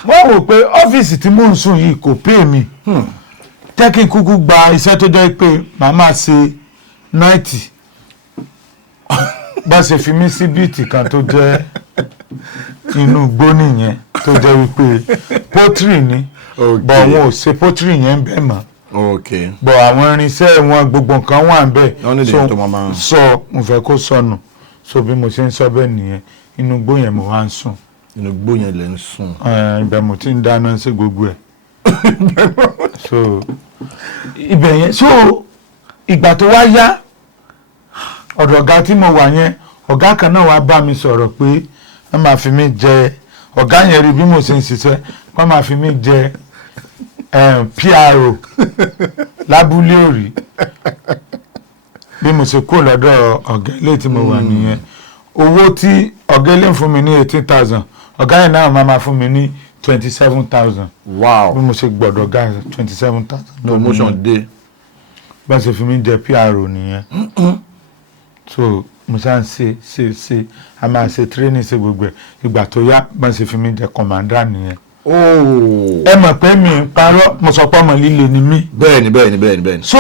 wọ́n wò pé ọ́fíìsì tí mò ń sùn yìí kò pè mí jẹ́ kí n kúkú gba iṣẹ́ tó jẹ́ pé màá máa ṣe 90 bá ṣe fi mí sí bíìtì kan tó jẹ́ inú igbó nìyẹn tó jẹ́ wípé pọ́tírì ni bọ̀ wọn ò ṣe pọ́tírì yẹn bẹ́ẹ̀ mọ́ bọ̀ àwọn irinṣẹ́ wọn gbogbo nǹkan wà ń bẹ̀ sọ mo fẹ́ kó sọnù so bí mo ṣe ń sọ bẹ́ẹ̀ nìyẹn inú igbó yẹn mo wá ń sùn. inú igbó yẹn lè ń sùn. ibẹ̀ mo ti ń dáná sí gbogbo ẹ̀ so ibẹ̀ yẹn so ìgbà tó wá yá ọ̀dọ̀ ọ̀gá tí mo wà yẹn ọ̀gá kan náà wá bá mi sọ̀rọ̀ pé wọ́n máa fi mí jẹ ọ̀gá yẹn rí bí mo ṣe ń ṣiṣẹ́ wọ́n máa fi mí jẹ PRO lábúlé òrì bí mo ṣe kó lọ́dọ̀ ọ̀gá ilé tí mo wà nìyẹn owó tí ọ̀gá ilé ń fún mi ní 18,000 ọ̀gá yẹn náà máa fún mi ní 27,000. wow bí mo ṣe gbọ́dọ̀ ọ̀gá 27,000. promotion dé. bá ṣe fi mí jẹ PRO nìyẹn. so mo ṣáà ń ṣe a máa ṣe training ṣe gbogbo ẹ̀ ìgbà tó yá bá ṣe fi mí jẹ commander nìyẹn. ẹ mọ̀ pé mi ń parọ́ mo sọ pé ọmọ líle ni mí. bẹ́ẹ̀ni. so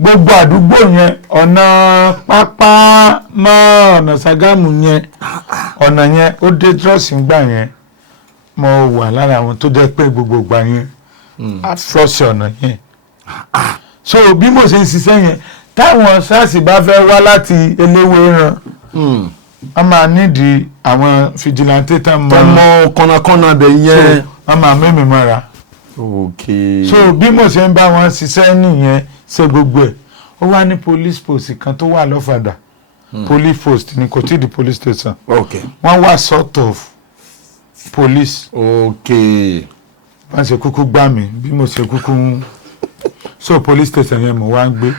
gbogbo àdúgbò yẹn ọ̀nà pápá mọ́ ọ̀nà Ṣàgámù yẹn ọ̀nà yẹn ó dé trọ́ọ̀sì ńgbà yẹn mo wà lára àwọn tó jẹ́ pé gbogbo ìgbà yẹn á fọ́ọ̀sì ọ̀nà yẹn. so bí mo ṣe ń ṣiṣẹ́ yẹn táwọn SARS bá fẹ́ wá láti Eléwéran wọ́n máa nídìí àwọn fìjìláńtì tọmọ kọ́nàkọ́nà bẹ̀ yẹn. wọ́n máa mẹ́mìí mọ́ra. so bí mo ṣe ń bá wọn ṣiṣẹ́ nìyẹn ṣe gbogbo ẹ̀ ó wá ní police post kan tó wà lọ́fàdà police post ni kò tí ì di police station wọ́n wá sort of police. bá ń ṣe kúkú gbá mi bí mo ṣe kúkú ń so police station yẹn mo wá ń gbé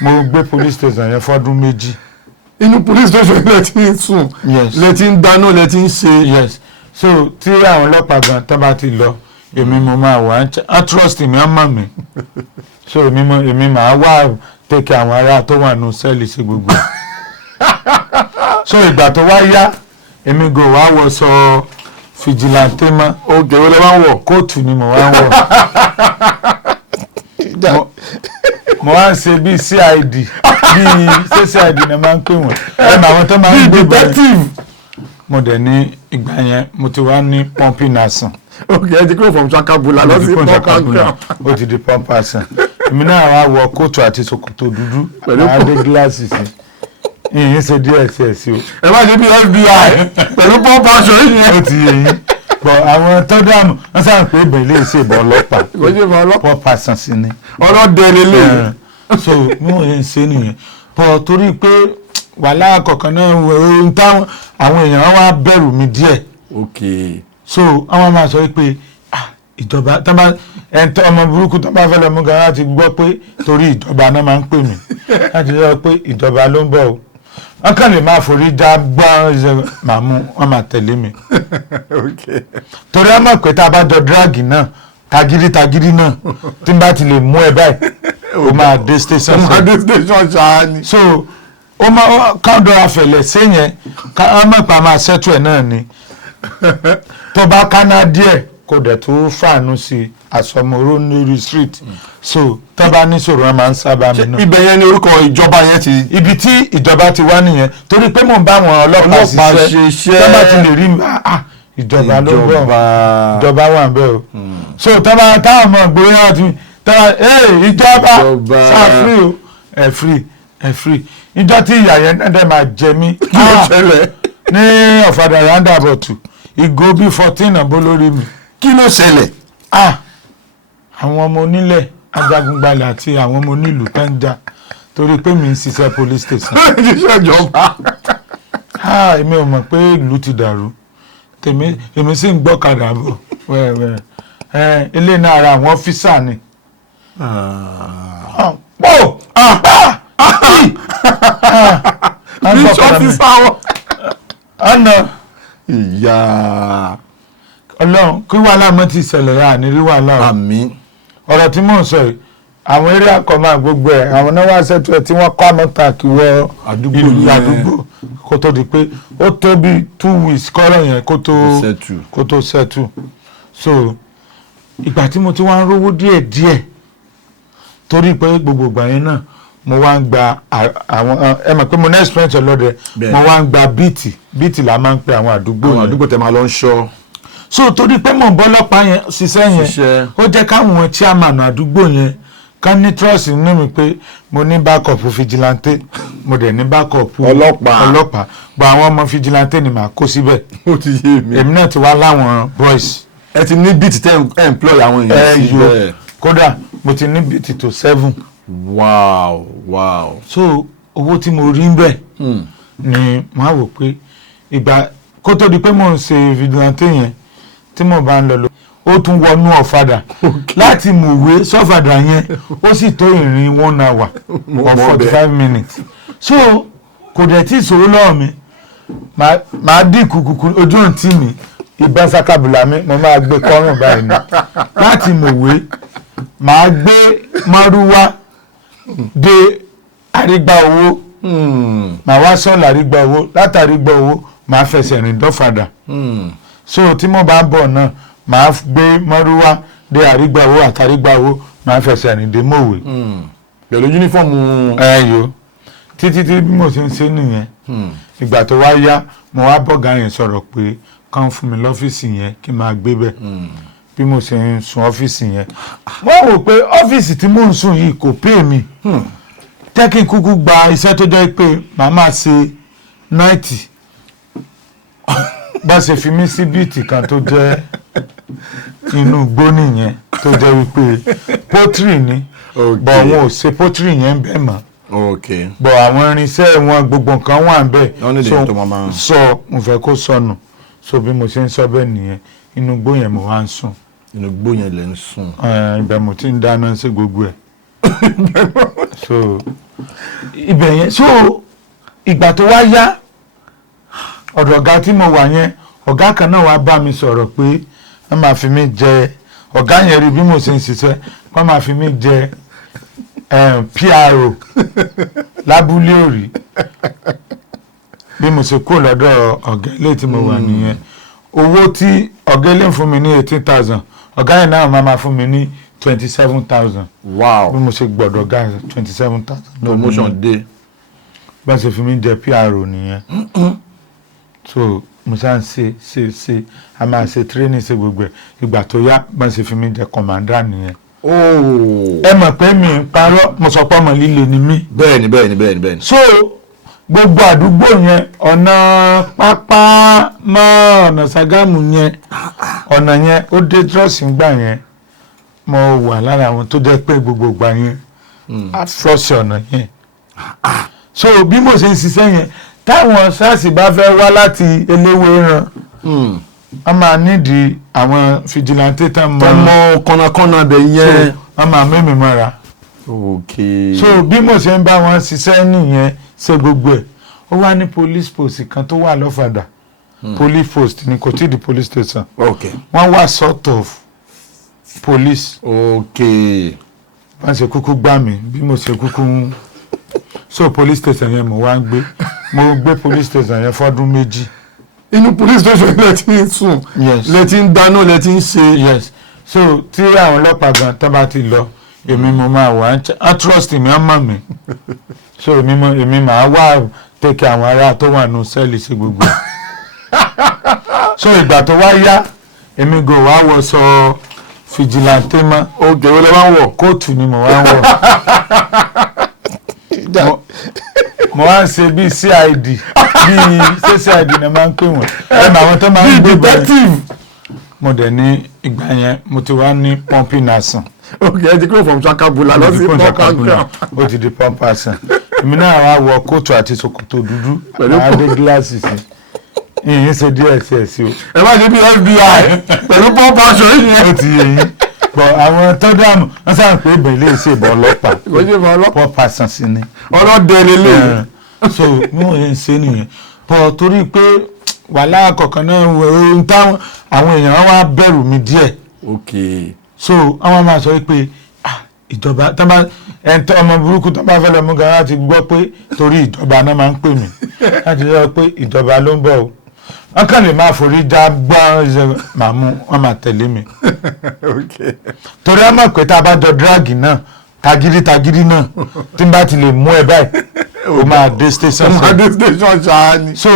mo gbé police station yẹn fọ́dún 2. inú police station lẹ ti ń sùn lẹ ti ń dáná lẹ ti ń ṣe. so tí àwọn ọlọ́pàá gan tó bá ti lọ èmi mo máa wà á trust mi á mọ̀ mi so èmi máa wá tẹ̀kẹ́ àwọn ará tó wà nù sẹ́ẹ̀lì sí gbogbo so ìgbà tó wá yá èmi gò wá wọ sọ fìjìláńtẹ́ mọ́. oge wo lè máa ń wọ̀. kóòtù ni mo wá ń wọ̀ mo wá ń ṣe bíi CID bíi CID ni máa ń pè wọ́n ẹ̀ mà àwọn tó máa ń gbé detective. mo dẹ̀ ní ìgbà yẹn mo ti wá ní pọ́ǹpì nàṣàn. ẹ ti kúrò from Sakabula lọ sí pọ́ǹpì. ó ti di pọ́ǹpì àṣàn èmi náà wá wọ kóòtù àti ṣòkòtò dúdú máa dé gíláàsì sí ìyìn ṣe DSS o. ẹ má ṣe bí FBI pẹ̀lú pọ́ǹpì aṣọ yìí yẹn. ó ti yẹ yín bọ̀ àwọn tó dààmú wọ́n sáà ń pè é bẹ̀rẹ̀ ṣe ìbọn ọlọ́pàá pọ́ǹpì àṣàn sí ni. ọlọ́dẹ lélẹ̀. so bí wọ́n yẹn ń ṣe nìyẹn bọ̀ torí pé wàhálà kọ̀ọ̀kan náà ohun táwọn àwọn èèyàn wá bẹ̀rù mi díẹ̀. so àwọn máa sọ pé ìjọba ọmọ burúkú tó bá fẹ́ lọ mú gan láti gbọ́ pé torí ìjọba náà máa ń pè mí láti sọ pé ìjọba ló ń bọ̀ o wọ́n kàn lè máa forí já gbọ́n máa mú wọ́n máa tẹ̀lé mi. torí wọ́n mọ̀ pé tá a bá jọ dírágì náà tagiri náà tí n bá ti lè mú ẹ báyìí o máa dé station ṣáá ni. so ó máa káńdọ̀ afẹ̀lẹ̀ séyẹn ọmọọ̀pá máa ṣẹ́tù ẹ̀ náà ni tó bá káná díẹ̀ kò dẹ̀ tó fàánú sí àsọmọ́rọ́ lórí street so tó bá níṣòro wọn máa ń sábà mi náà. ibẹ̀ yẹn ni orúkọ ìjọba yẹn ti. ibi tí ìjọba ti wá nìyẹn torí pé mò ń bá àwọn ọlọ́pàá ṣiṣẹ́ tó bá ti lè rí mi ìjọba ló bọ̀ ìjọba wà ń bẹ̀ o so tó bá táwọn ọmọ ìgboro yẹn ti ìjọba sáà free o ẹ free ìjọ tí ìyá yẹn náà dẹ̀ máa jẹ mí ní ọ̀fadà roundabout ìgò bíi 14 àbó lórí mi. kí ló ṣẹlẹ̀. àwọn ọmọ onílẹ̀ ajagunbalẹ̀ àti àwọn ọmọ onílùú tó ń jà torí pé mi ń ṣiṣẹ́ police station. ṣiṣẹ́ ìjọba. èmi ò mọ̀ pé ìlú ti dàrú èmi sì ń gbọ́kadà bọ̀ ilé náà ara àwọn ọ́fíìsà ni. ọ̀nà ìyá ọlọ́run kí wàhálà mọ́ ti ṣẹlẹ̀ yá ní rí wàhálà. àmín. ọ̀rọ̀ tí mò ń sọ yìí àwọn eré akọ̀mọ́ gbogbo ẹ̀ àwọn náà wá ṣètò ẹ̀ tí wọ́n kọ́ àmọ́tàkì wọ àdúgbò kó tó di pé ó tó bí 2 weeks kọ́rọ̀ yẹn kó tó ṣẹ́tù. so ìgbà tí mo ti wá ń rówó díẹ̀díẹ̀ torí pé gbogbo ìgbà yẹn náà mo wá ń gba àwọn ẹ mọ̀ pé mo ní experience ọlọ́dẹ mo wá ń gba bíìtì la máa ń pe àwọn àdúgbò tẹ máa lọ ń ṣọ́. so torí pé mò ń bọ́ lọ́pàá yẹn ṣiṣẹ́ yẹn ó jẹ́ káwọn chairman àdúgbò yẹn ká ní trust nínú mi pé mo ní backup vigilante mo dẹ̀ ní backup ọlọ́pàá gba àwọn ọmọ vigilante ni màá kó síbẹ̀. ó ti yé mi. èmi náà ti wá láwọn boys. ẹ ti ní bíìtì tẹ employ àwọn èèyàn síbẹ̀. kódà mo ti ní bíìtì tó 7. wow. so owó tí mo rí ń bẹ̀ ni wọ́n á wò pé ìgbà kó tó di pé mò ń ṣe vigilante yẹn tí mo bá ń lọ ó tún wọnú ọ̀fadà láti mọ̀wé sọ́fadà yẹn ó sì tó ìrìn 1 hour or 45 minutes so kò dẹ̀ tí ìṣòro lọ́wọ́ mi màá dínkù kúkú ojú òǹtí mi ìbọn sakabula mi mo máa gbé kọ́rùn báyìí ni láti mòwe màá gbé márúwá dé àrígbá owó màá wá sọ́ọ̀lù àrígbá owó látàrígbá owó màá fẹsẹ̀ rìn dọ́fadà so tí mo bá bọ̀ náà màá gbé márúwá dé àrígbá owó àtàrígbá owó màá fẹsẹ̀ rìn dé mòwe. pẹ̀lú yúnífọ́ọ̀mù. ẹyọ títí bí mo ṣe ń ṣe nìyẹn ìgbà tó wá yá mo wá bọ́gà yẹn sọ̀rọ̀ pé kàn fún mi lọ́fíìsì yẹn kí n máa gbé bẹ̀ bí mo ṣe ń sun ọ́fíìsì yẹn wọ́n wò pé ọ́fíìsì tí mò ń sùn yìí kò pè mí tẹ́kí kúkú gba iṣẹ́ tó jẹ́ pé màá máa ṣe náìtì bá ṣe fi mí sí bíìtì kan tó jẹ́ inú igbó nìyẹn tó jẹ́ wípé pọ́tírì ni bọ̀ wọn ò ṣe pọ́tírì yẹn ń bẹ̀ mọ́ bọ̀ àwọn irinṣẹ́ wọn gbogbo nǹkan wà ń bẹ̀ sọ mo fẹ́ kó sọnù so bí mo ṣe ń sọ bẹ́ẹ̀ nìyẹn inú igbó yẹn mo wá ń sùn. inú igbó yẹn lẹ ń sùn. ibẹ̀ mo ti ń dáná sí gbogbo ẹ̀ so ibẹ̀ yẹn so ìgbà tó wá yá ọ̀dọ̀ ọ̀gá tí mo wà yẹn ọ̀gá kan náà wá bá mi sọ̀rọ̀ pé wọ́n máa fi mí jẹ ọ̀gá yẹn rí bí mo ṣe ń ṣiṣẹ́ wọ́n máa fi mí jẹ PRO lábúlé òrì bí mo ṣe kó lọ́dọ̀ ọ̀gá ilé tí mo wà nìyẹn owó tí ọ̀gá ilé ń fún mi ní 18,000 ọ̀gá yẹn náà máa fún mi ní 27,000. wow bí mo ṣe gbọ́dọ̀ ọ̀gá 27,000. promotion dé. bá ṣe fi mí jẹ PRO nìyẹn so mo ṣáà ń ṣe a máa ṣe training ṣe gbogbo ẹ̀ ìgbà tó yá bá ṣe fi mí jẹ commander nìyẹn. ẹ mọ̀ pé mi ń parọ́ mo sọ pé ọmọ líle ni mí. bẹ́ẹ̀ni. so gbogbo àdúgbò yẹn ọ̀nà pápá mọ́ ọ̀nà Ṣàgámù yẹn ọ̀nà yẹn ó dé trọ́ọ̀sì ńgbà yẹn mo wà lára àwọn tó jẹ́ pé gbogbo ìgbà yẹn á flọ́ọ̀sì ọ̀nà yẹn. so bí mo ṣe ń ṣiṣẹ́ yẹn táwọn SARS bá fẹ́ wá láti Eléwéran wọ́n máa nídìí àwọn fìjìláńtì tọmọ kọ́nàkọ́nà bẹ̀ yẹn. wọ́n máa mẹ́mìí mọ́ra. so bí mo ṣe ń bá wọn ṣiṣẹ́ nìyẹn ṣe gbogbo ẹ̀ ó wá ní police post kan tó wà lọ́fàdà police post ni kò tí di police station wọ́n wà sort of police. wọ́n ṣe kúkú gbá mi bí mo ṣe kúkú ń so police station yẹn mo wá ń gbé mo gbé police station yẹn fọ́dún 2. inú police station lẹ ti ń sùn lẹ ti ń dáná lẹ ti ń ṣe. so tí àwọn ọlọ́pàá gan tó bá ti lọ èmi mo máa wà á trust mi á mọ̀ mi so èmi máa wá tẹ̀kẹ́ àwọn ará tó wà nù sẹ́ẹ̀lì sí gbogbo so ìgbà tó wá yá èmi gò wá wọ sọ fìjìláńtì mọ́ oge wo lè máa ń wọ̀. kóòtù ni mo wá ń wọ̀ mo wá ń ṣe bíi CID bíi CID ni máa ń pè wọ́n àwọn tó máa ń gbé detective. mo dẹ̀ ní ìgbà yẹn mo ti wá ní pọ́ǹpì nàṣàn. ẹ ti kúrò from Sakabula lọ sí pọ́ǹpì. ó ti di pọ́ǹpì àṣàn èmi náà wá wọ kóòtù àti ṣòkòtò dúdú máa dé gíláàsì sí ìyìn ṣe DSS o. ẹ má ṣe bí FBI pẹ̀lú pọ́ǹpì aṣọ yìí yẹn. ó ti yẹ yín bọ̀ àwọn tó dààmú wọ́n sáà pé ìbẹ̀lẹ̀ ṣe ìbọn ọlọ́pàá pọ́ǹpì àṣàn sí ni. ọlọ́dẹ lélẹ̀. so bí wọ́n yẹn ń ṣe nìyẹn bọ̀ torí pé wàhálà kọ̀ọ̀kan náà ohun táwọn àwọn èèyàn wá bẹ̀rù mi díẹ̀. so àwọn máa sọ pé ìjọba ọmọ burúkú tó bá fẹ́ lọ mú gan láti gbọ́ pé torí ìjọba náà máa ń pè mí láti sọ pé ìjọba ló ń bọ̀ o wọ́n kàn lè máa forí já gbọ́n máa mú wọ́n máa tẹ̀lé mi. torí wọ́n mọ̀ pé tá a bá jọ dírágì náà tagídí náà tí n bá ti lè mú ẹ báyìí o máa dé station ṣáá ni. so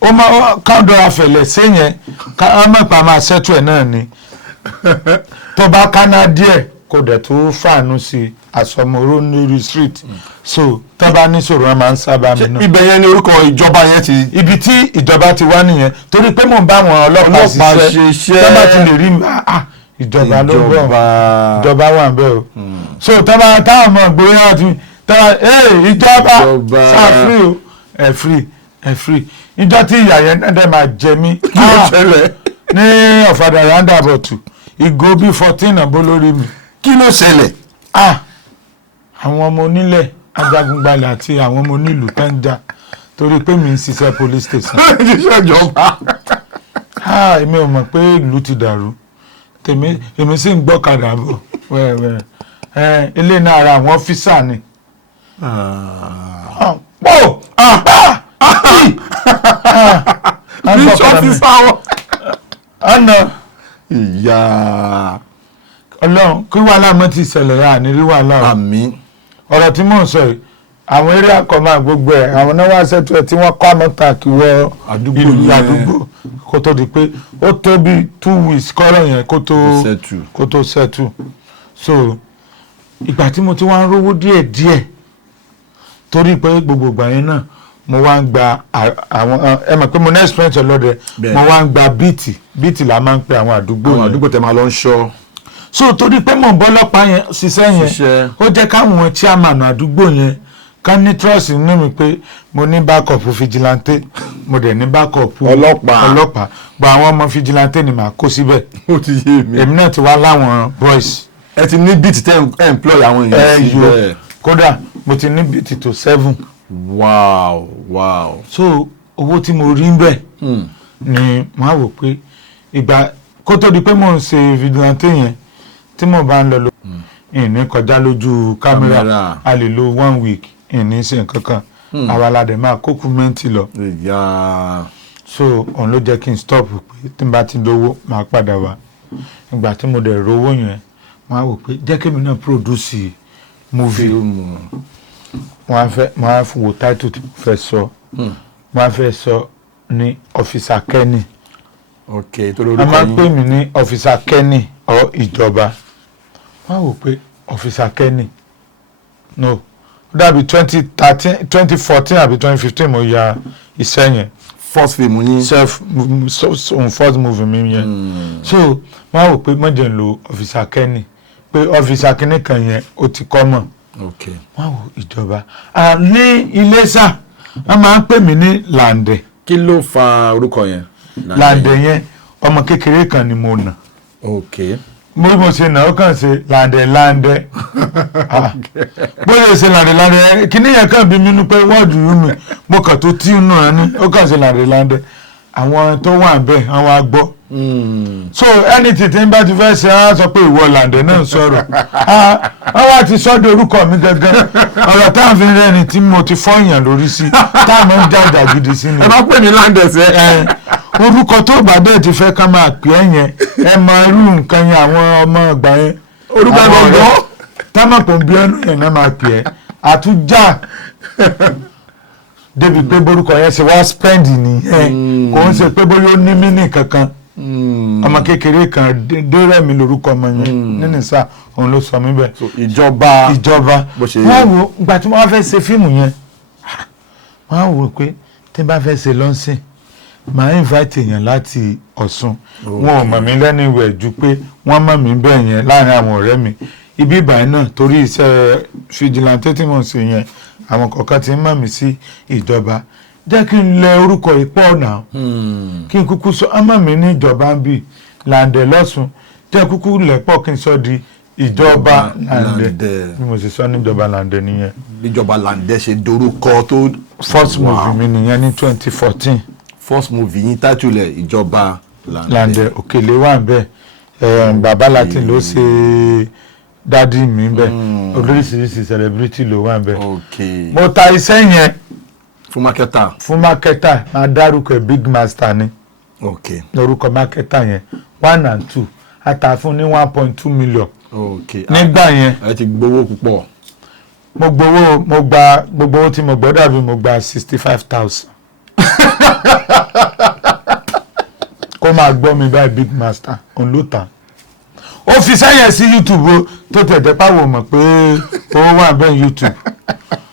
ó máa káńdọ̀ afẹ̀lẹ̀ sẹ́yìn ká mọ̀pá máa ṣẹ́tù ẹ̀ náà ni tó bá káná díẹ̀ kò dẹ̀ tó fàánú sí àsọmọ́rọ́ lórí street so tó bá níṣòro wọn máa ń sábà mi náà. ibẹ̀ yẹn ni orúkọ ìjọba yẹn ti. ibi tí ìjọba ti wá nìyẹn torí pé mò ń bá àwọn ọlọ́pàá ṣiṣẹ́ tó bá ti lè rí ìjọba ló bọ̀ ìjọba wà bẹ́ẹ̀ o so tó bá táwọn ọmọ ìgboro yẹn ti ìjọba ṣáà o ẹ free ìjọ tí ìyá yẹn dẹ́ máa jẹ mí ní ọ̀fadà roundabout ìgò bíi 14 àbó lórí mi. kí ló ṣẹlẹ̀? àwọn ọmọ onílẹ̀ ajagunbalẹ̀ àti àwọn ọmọ onílù tó ń jà torí pé mi ń ṣiṣẹ́ police station. iṣẹ́ ìjọba. Èmi ò mọ̀ pé ìlú ti dàrú èmi sì ń gbọ́kadà bọ̀ wẹ́ẹ̀wẹ́ ilé náà ara àwọn ọ́fíìsà ni. bí ọ́fíìsà wọn. ọ̀nà ìyá ọlọ́run kí wàhálà mọ́ ti ṣẹlẹ̀ yá ní rí wàhálà o. àmín. ọ̀rọ̀ tí mò ń sọ yìí àwọn eré àkọ́mọ́ gbogbo ẹ̀ àwọn náà wá ṣètò ẹ̀ tí wọ́n kọ́ àmọ́ta kí wọ́ àdúgbò kó tó di pé ó tó bí 2 weeks kọ́rọ̀ yẹn kó tó ṣẹ́tù. So ìgbà tí mo ti wá ń rówó díẹ̀díẹ̀ torí pé gbogbo ìgbà yẹn náà mo wá ń gba àwọn ẹ mọ̀ pé mo ní experience ọlọ́dẹ mo wá ń gba bíìtì la máa ń pe àwọn àdúgbò tẹ máa lọ ń ṣọ́. So torí pé mò ń bọ́ lọ́pàá yẹn ṣiṣẹ́ yẹn ó jẹ́ káwọn chairman àdúgbò yẹn ká ní trust nínú mi pé mo ní backup vigilante mo dẹ̀ ní backup ọlọ́pàá gba àwọn ọmọ vigilante ni màá kó síbẹ̀. ó ti yé mi. èmi náà ti wá láwọn boys. ẹ ti ní bíìtì tẹ employ àwọn èèyàn síbẹ̀. kódà mo ti ní bíìtì tó 7. wow. So owó tí mo rí ń bẹ̀ ni màá wò pé ìgbà kó tó di pé mò ń ṣe vigilante yẹn tí mo bá ń lọ ìní kọjá lójú kámẹ́rà a lè lo 1 week ìní ṣe nǹkan kan àwa la dẹ̀ máa kó kúmẹ́ǹtì lọ. So òun ló jẹ́ kí n stop pé tí n bá ti dówó máa padà wá ìgbà tí mo dẹ̀ rówó yẹn máa wò pé jẹ́ kí mi náà produce movie wọ́n á wo title tí mo fẹ́ sọ wọ́n á fẹ́ sọ ní Officer Kenny. a máa ń pè mí ní Officer Kenny or Ijoba. wọ́n á wò pé Officer Kenny no ó dàbí 2014 àbí 2015 mo ya iṣẹ́ yẹn. first film yín. first movie mi yẹn. So wọ́n á wò pé mọ̀jẹ̀ ń lo Officer Kenny pé Officer Kenny kan yẹn ó ti kọ́ mọ̀. wọ́n á wò Ìjọba ní Iléṣà wọ́n máa ń pè mí ní Lande. kí ló fa orúkọ yẹn. Lande yẹn ọmọ kékeré kan ni mo nà. mo ṣe nà ó kàn ṣe Lande bó lè ṣe Lande kíní yẹn kàn bí mi nú pé wọ́ọ̀dù yìí mi mo kàn tó tí nù án ní ó kàn ṣe Lande àwọn tó wà bẹ́ẹ̀ àwọn agbọ́. So anything tí n bá ti fẹ́ ṣe á sọ pé ìwọ Lande náà sọ̀rọ̀ wọ́n wá ti sọ́dọ̀ orúkọ mi gangan ọ̀rọ̀ tá à ń fi rẹ́ni tí mo ti fọ́yàn lórí sí táwọn ń jàjà gidi sí ni. ẹ bá pè mí Lande sẹ́. orúkọ tó bá bẹ́ẹ̀ ti fẹ́ ká máa pè é yẹn ẹ mọ irú nǹkan yẹn àwọn ọmọ ọgbà yẹn orúkọ gbọ̀ngàn támọ̀pọ̀ bí ẹnu yẹn náà máa pè é àtújà débi pé borúkọ yẹn ṣe wá spend nìyẹn kò ń ṣe pé bóyá ó ní mínì kankan ọmọ kékeré kan Dérẹ̀mí lórúkọ ọmọ yẹn nínú sá òun ló sọ mí bẹ́ẹ̀. Ìjọba wọ́n wo ìgbà tí wọ́n fẹ́ ṣe fíìmù yẹn wọ́n wò pé tí n bá fẹ́ ṣe lọ́sìn màá invite èèyàn láti Ọ̀ṣun wọn ò mọ̀ mí lẹ́nu ìwẹ̀ ju pé wọ́n mọ̀ mí bẹ́ẹ̀ yẹn láàrin àwọn ọ̀rẹ́ mi ibi ìbàyẹn náà torí iṣẹ́ fìjìláńtẹ́ tí mo ń ṣe yẹn àwọn kọ̀ọ̀kan ti ń mọ̀ mí sí Ìjọba jẹ́ kí n lẹ orúkọ ìpọ̀ ọ̀nà kí n kúkú sọ ọmọ mi ní Ìjọba ń bì Lande lọ́sùn jẹ́ kúkú lẹ́pọ̀ kí n sọ di Ìjọba Lande bí mo ṣe sọ ní Ìjọba Lande nìyẹn. Ìjọba Lande ṣe dorúkọ tó. first movie mi nìyẹn ní 2014. first movie yín tátúlẹ̀ Ìjọba Lande Òkèlè wà bẹ́ẹ̀ bàbá Latin ló ṣe dádì mi bẹ́ẹ̀ oríṣiríṣi celebrity ló wà bẹ́ẹ̀. mo ta iṣẹ́ yẹn fún mákẹ́tà máa dárúkọ Big Master ni lórúkọ mákẹ́tà yẹn 1 and 2 ata fún ní 1.2 million. nígbà yẹn ẹ ti gbowó púpọ̀. mo gba gbogbo owó tí mo gbọ́ dàbí mo gba 65,000. kó máa gbọ́ mi báyìí Big Master òun ló tàn. ó fi sẹ́yìn sí YouTube tó tẹ̀jẹ́ pàwọ̀ mọ̀ pé owó wà bẹ́ẹ̀ YouTube.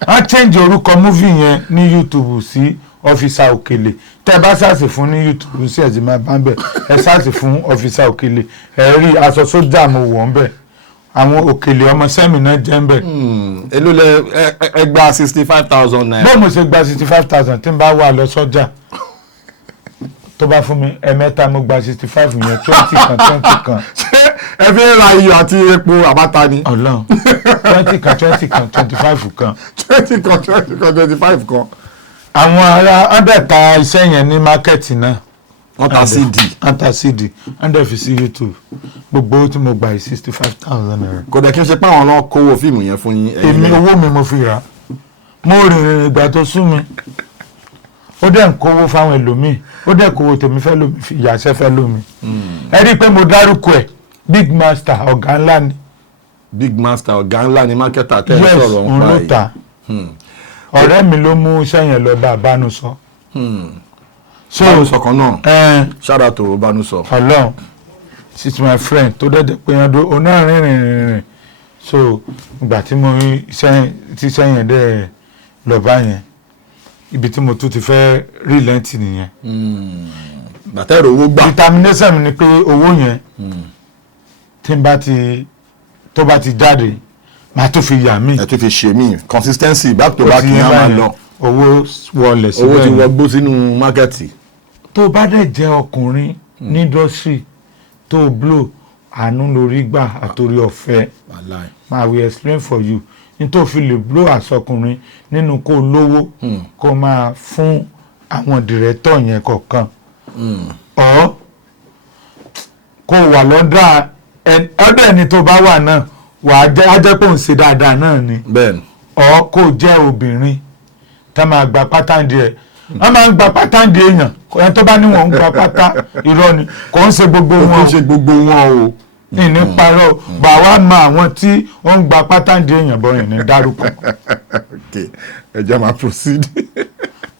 wọ́n change orúkọ movie yẹn ní YouTube sí Officer Òkèlè tẹ́ bá ṣàṣì fún ní YouTube sí ẹ̀sìn máa bá ń bẹ̀ ẹ ṣàṣì fún Officer Òkèlè ẹ rí aṣọ sójà mo wọ̀ ń bẹ̀ àwọn Òkèlè ọmọ sẹ́mi náà jẹ́ ń bẹ̀. èló lẹ ẹ gba 65,000 naira. bó mo ṣe gba 65,000 tí n bá wà lọ sọ́jà tó bá fún mi ẹ̀mẹ́ta mo gba 65 yẹn 20 kan. ẹ fi ń ra iyọ̀ àti epo àbáta ni. Ọlọ́run 20 kan 25 kan. 20 kan 25 kan. àwọn ará ọ̀dẹ̀ta iṣẹ́ yẹn ní mákẹ́ẹ̀tì náà wọ́n ta CD. wọ́n ta CD wọ́n dẹ̀ fi sí YouTube gbogbo owó tí mo gbà yìí 65,000 naira. kò dẹ̀ kí n ṣe pé àwọn náà kówó fíìmù yẹn fún yín. èmi owó mi mo fi rà mo rìnrìn ìgbà tó sú mi ó dẹ̀ ń kówó fáwọn ẹlòmíì ó dẹ̀ kówó tèmi fẹ́ lómi fi ìyàṣẹ́ fẹ́ lómi. ẹ rí i pé mo dárúkọ ẹ̀ Big Master ọ̀gá ńlá ni. Big Master ọ̀gá ńlá ni mákẹ́tà tẹ́ ẹ yes sọ̀rọ̀ òun ló ta ọ̀rẹ́ mi ló mú iṣẹ́ yẹn lọ bá a bánu sọ. so Bánusọ kan náà shout out to Bánusọ. Ọlọ́run she's my friend tó dẹ́dẹ́ pé yan do oná rìnrìn so ìgbà tí mo rí iṣẹ́ yẹn dẹ́ lọ bá yẹn ibi tí mo tún ti fẹ́ rí lẹ́ǹtì nìyẹn. bàtà èrò owó gbà. determination mi ni pé owó yẹn tí n bá ti tó bá ti jáde màá tó fi yà mí. ẹ tó fi ṣe mí consistency back to back yẹn á máa lọ. owó wọlé síbẹ̀ owó ti wọgbó sínú mákẹ́tì. tó bá dẹ̀ jẹ́ ọkùnrin ní industry tó blow àánú lórí gbà àtòrí ọ̀fẹ́ ma we explain for you nítorí fi lè blow àsọkùnrin nínú kó lówó kó máa fún àwọn dìrẹ́tọ̀ yẹn kọ̀ọ̀kan ọ̀ kó wà lọ́dọ̀ ọ̀dọ̀ ẹni tó bá wà náà wà á jẹ́ pé òun ṣe dáadáa náà ni ọ̀ kó jẹ́ obìnrin tá máa gba pátánì ẹ̀ wọ́n máa ń gba pátánì èèyàn ẹni tó bá ní wọ́n ń gba pátá irọ́ ni kò ń ṣe gbogbo wọn kò ń ṣe gbogbo wọn o. ní parọ́ bá wa mọ àwọn tí wọ́n ń gba pátánì èèyàn bọ́ ní dárúkọ. ẹ jẹ́ máa proceed.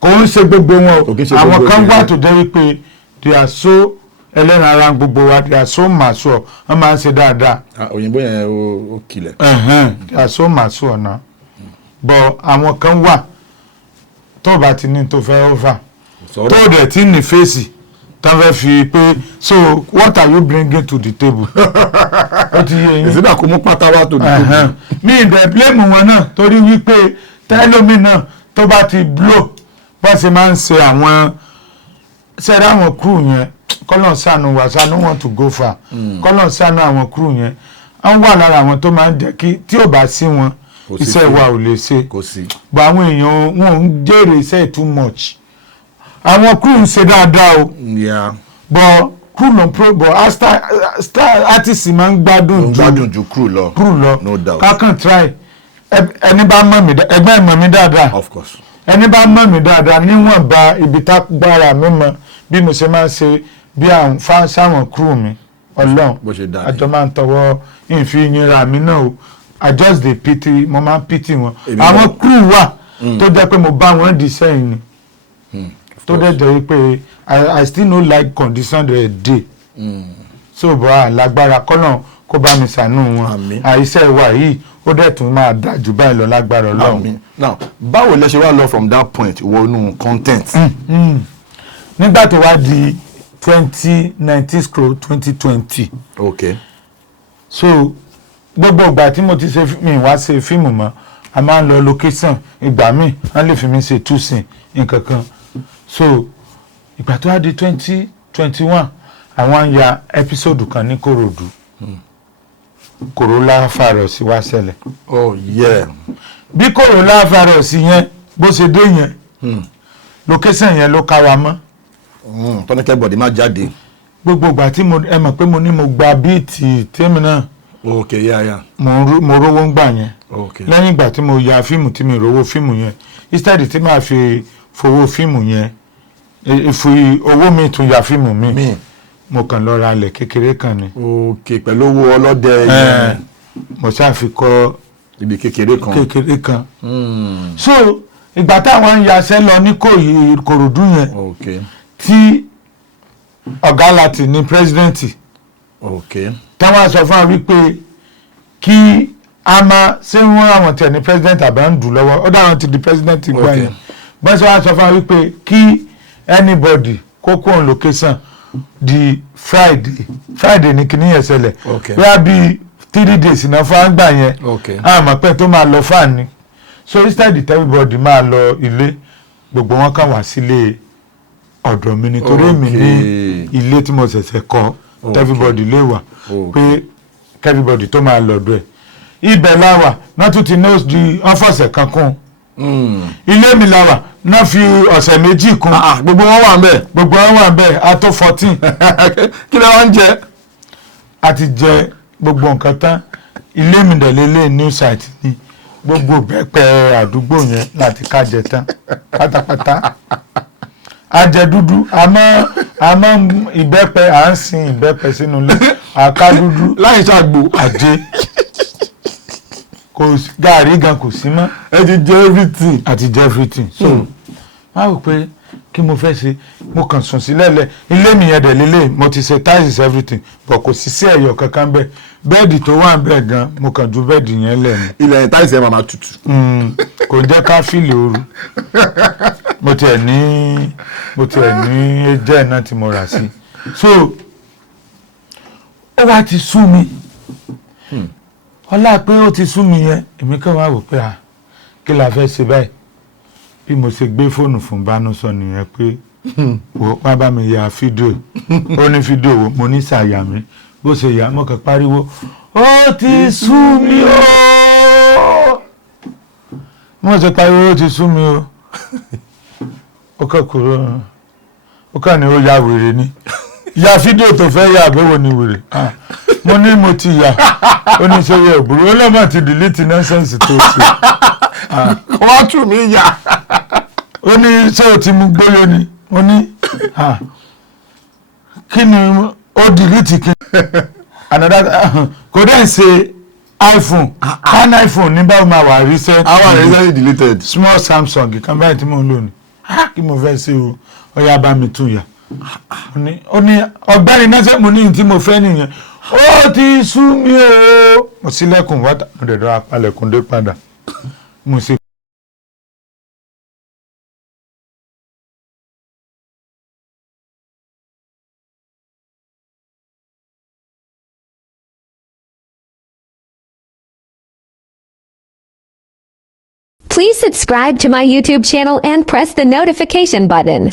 kò ń ṣe gbogbo wọn o àwọn kan wà tó jẹ́ wípé they are so ẹlẹ́ran ara gbogbo wa they are so mature wọ́n máa ń ṣe dáadáa. òyìnbó yẹn ó kilẹ̀. they are so mature náà but àwọn kan wà tó bá ti ní tó fẹ́ over tó dẹ̀ tí ní fèsì tó fẹ́ fi pé so what are you bringing to the table. ó ti yé yín. ìsìnkà kò mú pátá wá tó the table. mi ìdẹ̀ blame wọn náà torí wípé tẹ́lómi náà tó bá ti blow bá ṣe máa ń ṣe àwọn ṣẹ́ra àwọn crew yẹn kọ́lọ̀ sànù wà sànù want to go far kọ́lọ̀ sànù àwọn crew yẹn wọ́n wà lára àwọn tó máa ń jẹ́ kí tí ò bá sí wọn iṣẹ́ wa ò lè ṣe bọ̀ àwọn èèyàn wọn ń jèrè iṣẹ́ too much àwọn crew ń ṣe dáadáa o bọ̀ crew ló ń pro bọ̀ star artist máa ń gbádùn ju crew lọ no doubt kákan try ẹni bá mọ̀ mí ẹgbẹ́ mọ̀ mí dáadáa of course ẹni bá mọ̀ mí dáadáa níwọ̀nba ibi tá gbára mi mọ̀ bí mo ṣe máa ń ṣe bí àwọn sáwọn crew mi Ọlọ́run àjọ máa ń tọwọ́ ìfi yinra mi náà o I just dey pity mo máa ń pity wọn àwọn crew wà tó jẹ́ pé mo bá wọn di sẹ́yìn ni tó dẹ̀ jẹ́ pé I still no like condition dey dey so bọ́ àlágbára kọ́nà kó bá mi ṣàánú wọn àìsẹ́ ìwà yìí ó dẹ̀ tún máa dà jù báyìí lọ lágbára Ọlọ́run. now báwo lẹ ṣe wá lọ from that point wọnú content. nígbà tó wá di 2019/2020. okay. so gbogbo ìgbà tí mo ti ṣe mi wá ṣe fíìmù mọ́ a máa ń lọ location ìgbà míì wọ́n lè fi mi ṣe túsìn nǹkan kan so ìgbà tó wá di 2021 àwọn ń ya ẹ́písòdù kan ní Kòròdú Corolla virus wá ṣẹlẹ̀. oh yeah. bí Corolla virus yẹn bó ṣe dé yẹn location yẹn ló ká wa mọ́. tọ́nikẹ́ bọ̀dé má jáde. gbogbo ìgbà tí ẹ mọ̀ pé mo ní mo gba bíìtì tèmi náà. okay yeah. mo rówó ń gbà yẹn. okay. lẹ́yìn ìgbà tí mo ya fíìmù tí mi rówó fíìmù yẹn instead tí màá fi fowó fíìmù yẹn fi owó mi tún ya fíìmù mi mo kàn lọ ra ilẹ̀ kékeré kan ni. okay pẹ̀lú owó ọlọ́dẹ yẹn. mo ṣàfikọ́ ibi kékeré kan. so ìgbà táwọn ń yaṣẹ́ lọ ní Kòròdú yẹn. okay. tí ọ̀gá láti ní pírẹ́sidẹ́ǹtì. okay. táwọn sọ fún wa wípé kí a máa ṣé wọ́n àwọn tẹ̀ ní pírẹ́sidẹ́ǹtì àbá ń dùn lọ́wọ́ ó dáhùn ti di pírẹ́sidẹ́ǹtì gbọ́ yẹn. bọ́n ṣe wá sọ fún wa wípé kí anybody kókó on location di Friday ní kíní yẹn ṣẹlẹ̀. okay. bí a bí 3 days náà fún àgbà yẹn. okay. àmọ́ pé tó máa lọ fáàn ni so instead everybody máa lọ ilé gbogbo wọn kàn wá sílé ọ̀dọ̀ mi nítorí mi ní ilé tí mo ṣẹ̀ṣẹ̀ kọ́ everybody lè wà pé everybody tó máa lọ́dọ̀ ẹ̀ ibẹ̀ láwà náà tún ti nose di ọ́fọ̀sẹ̀ kan kún ilé mi la wà náà fi ọ̀sẹ̀ méjì kún gbogbo wọn wà ń bẹ̀. gbogbo wọn wà bẹ́ẹ̀ a tó 14 kí lẹ wá ń jẹ. a ti jẹ gbogbo nǹkan tán ilé mi dẹ̀lélẹ̀ new site ni gbogbo bẹ́pẹ àdúgbò yẹn láti kájẹ tán pátápátá ajẹ dúdú àmọ́ ìbẹ́pẹ à ń sin ìbẹ́pẹ sínú ilé àká dúdú láì ṣàgbò. àjẹ kò gàrí gan kò sí mọ́. ẹ ti jẹ everything. àti jẹ everything. so máa wò pé kí mo fẹ́ ṣe mo kàn sùn sílẹ̀ lẹ̀ ilé mi yẹn dẹ̀ lélẹ̀ mo ti ṣe tiles everything but kò sí sí ẹ̀yọ̀ kankan bẹ́ẹ̀ bẹ́ẹ̀dì tó wà bẹ́ẹ̀ gan mo kàn ju bẹ́ẹ̀dì yẹn lẹ̀ ni. ilẹ̀ yẹn táìsì ẹ̀ máa tutù. kò jẹ́ ká fìlì ooru mo tiẹ̀ ní ẹjẹ́ náà tí mo rà sí. so ó wá ti sú mi ọlá pé ó ti sú mi yẹn èmi kàn wá wò pé kí la fẹ́ ṣe báyìí bí mo ṣe gbé fóònù fún Bánúsọ nìyẹn pé wá bá mi ya fídíò ó ní fídíò wo mo ní ṣàyà mi bó ṣe yà mo kàn pariwo ó ti sú mi o mo ṣe pariwo ó ti sú mi o ó kàn kúrò ó kàn ní ó ya wèrè ni ya fídíò tó fẹ́ yà àbẹ̀wò ni wèrè mo ní mo ti yà ó ní ṣe yẹ òbúrò ó lọ́mọ ti delete nonsense tó ṣe wọ́n tún mí yà. ó ní ṣé o ti mú gbóyè ni ó ní kí ni ó delete kí kò dẹ́n ṣe iPhone kan iPhone ní báwo máa wà recent. àwọn recently deleted. small Samsung kan báyìí tí mo ń lò ní kí mo fẹ́ ṣe o ó yá bá mi tún yà ó ní ọ̀gbẹ́ni náà ṣe mo ní tí mo fẹ́ nìyẹn ó ti sú mi o mo ṣílẹ̀kùn wọ́tà mo dẹ̀ dọ́ apalẹ̀kùn dé padà mo ṣe. Please subscribe to my YouTube channel and press the notification button.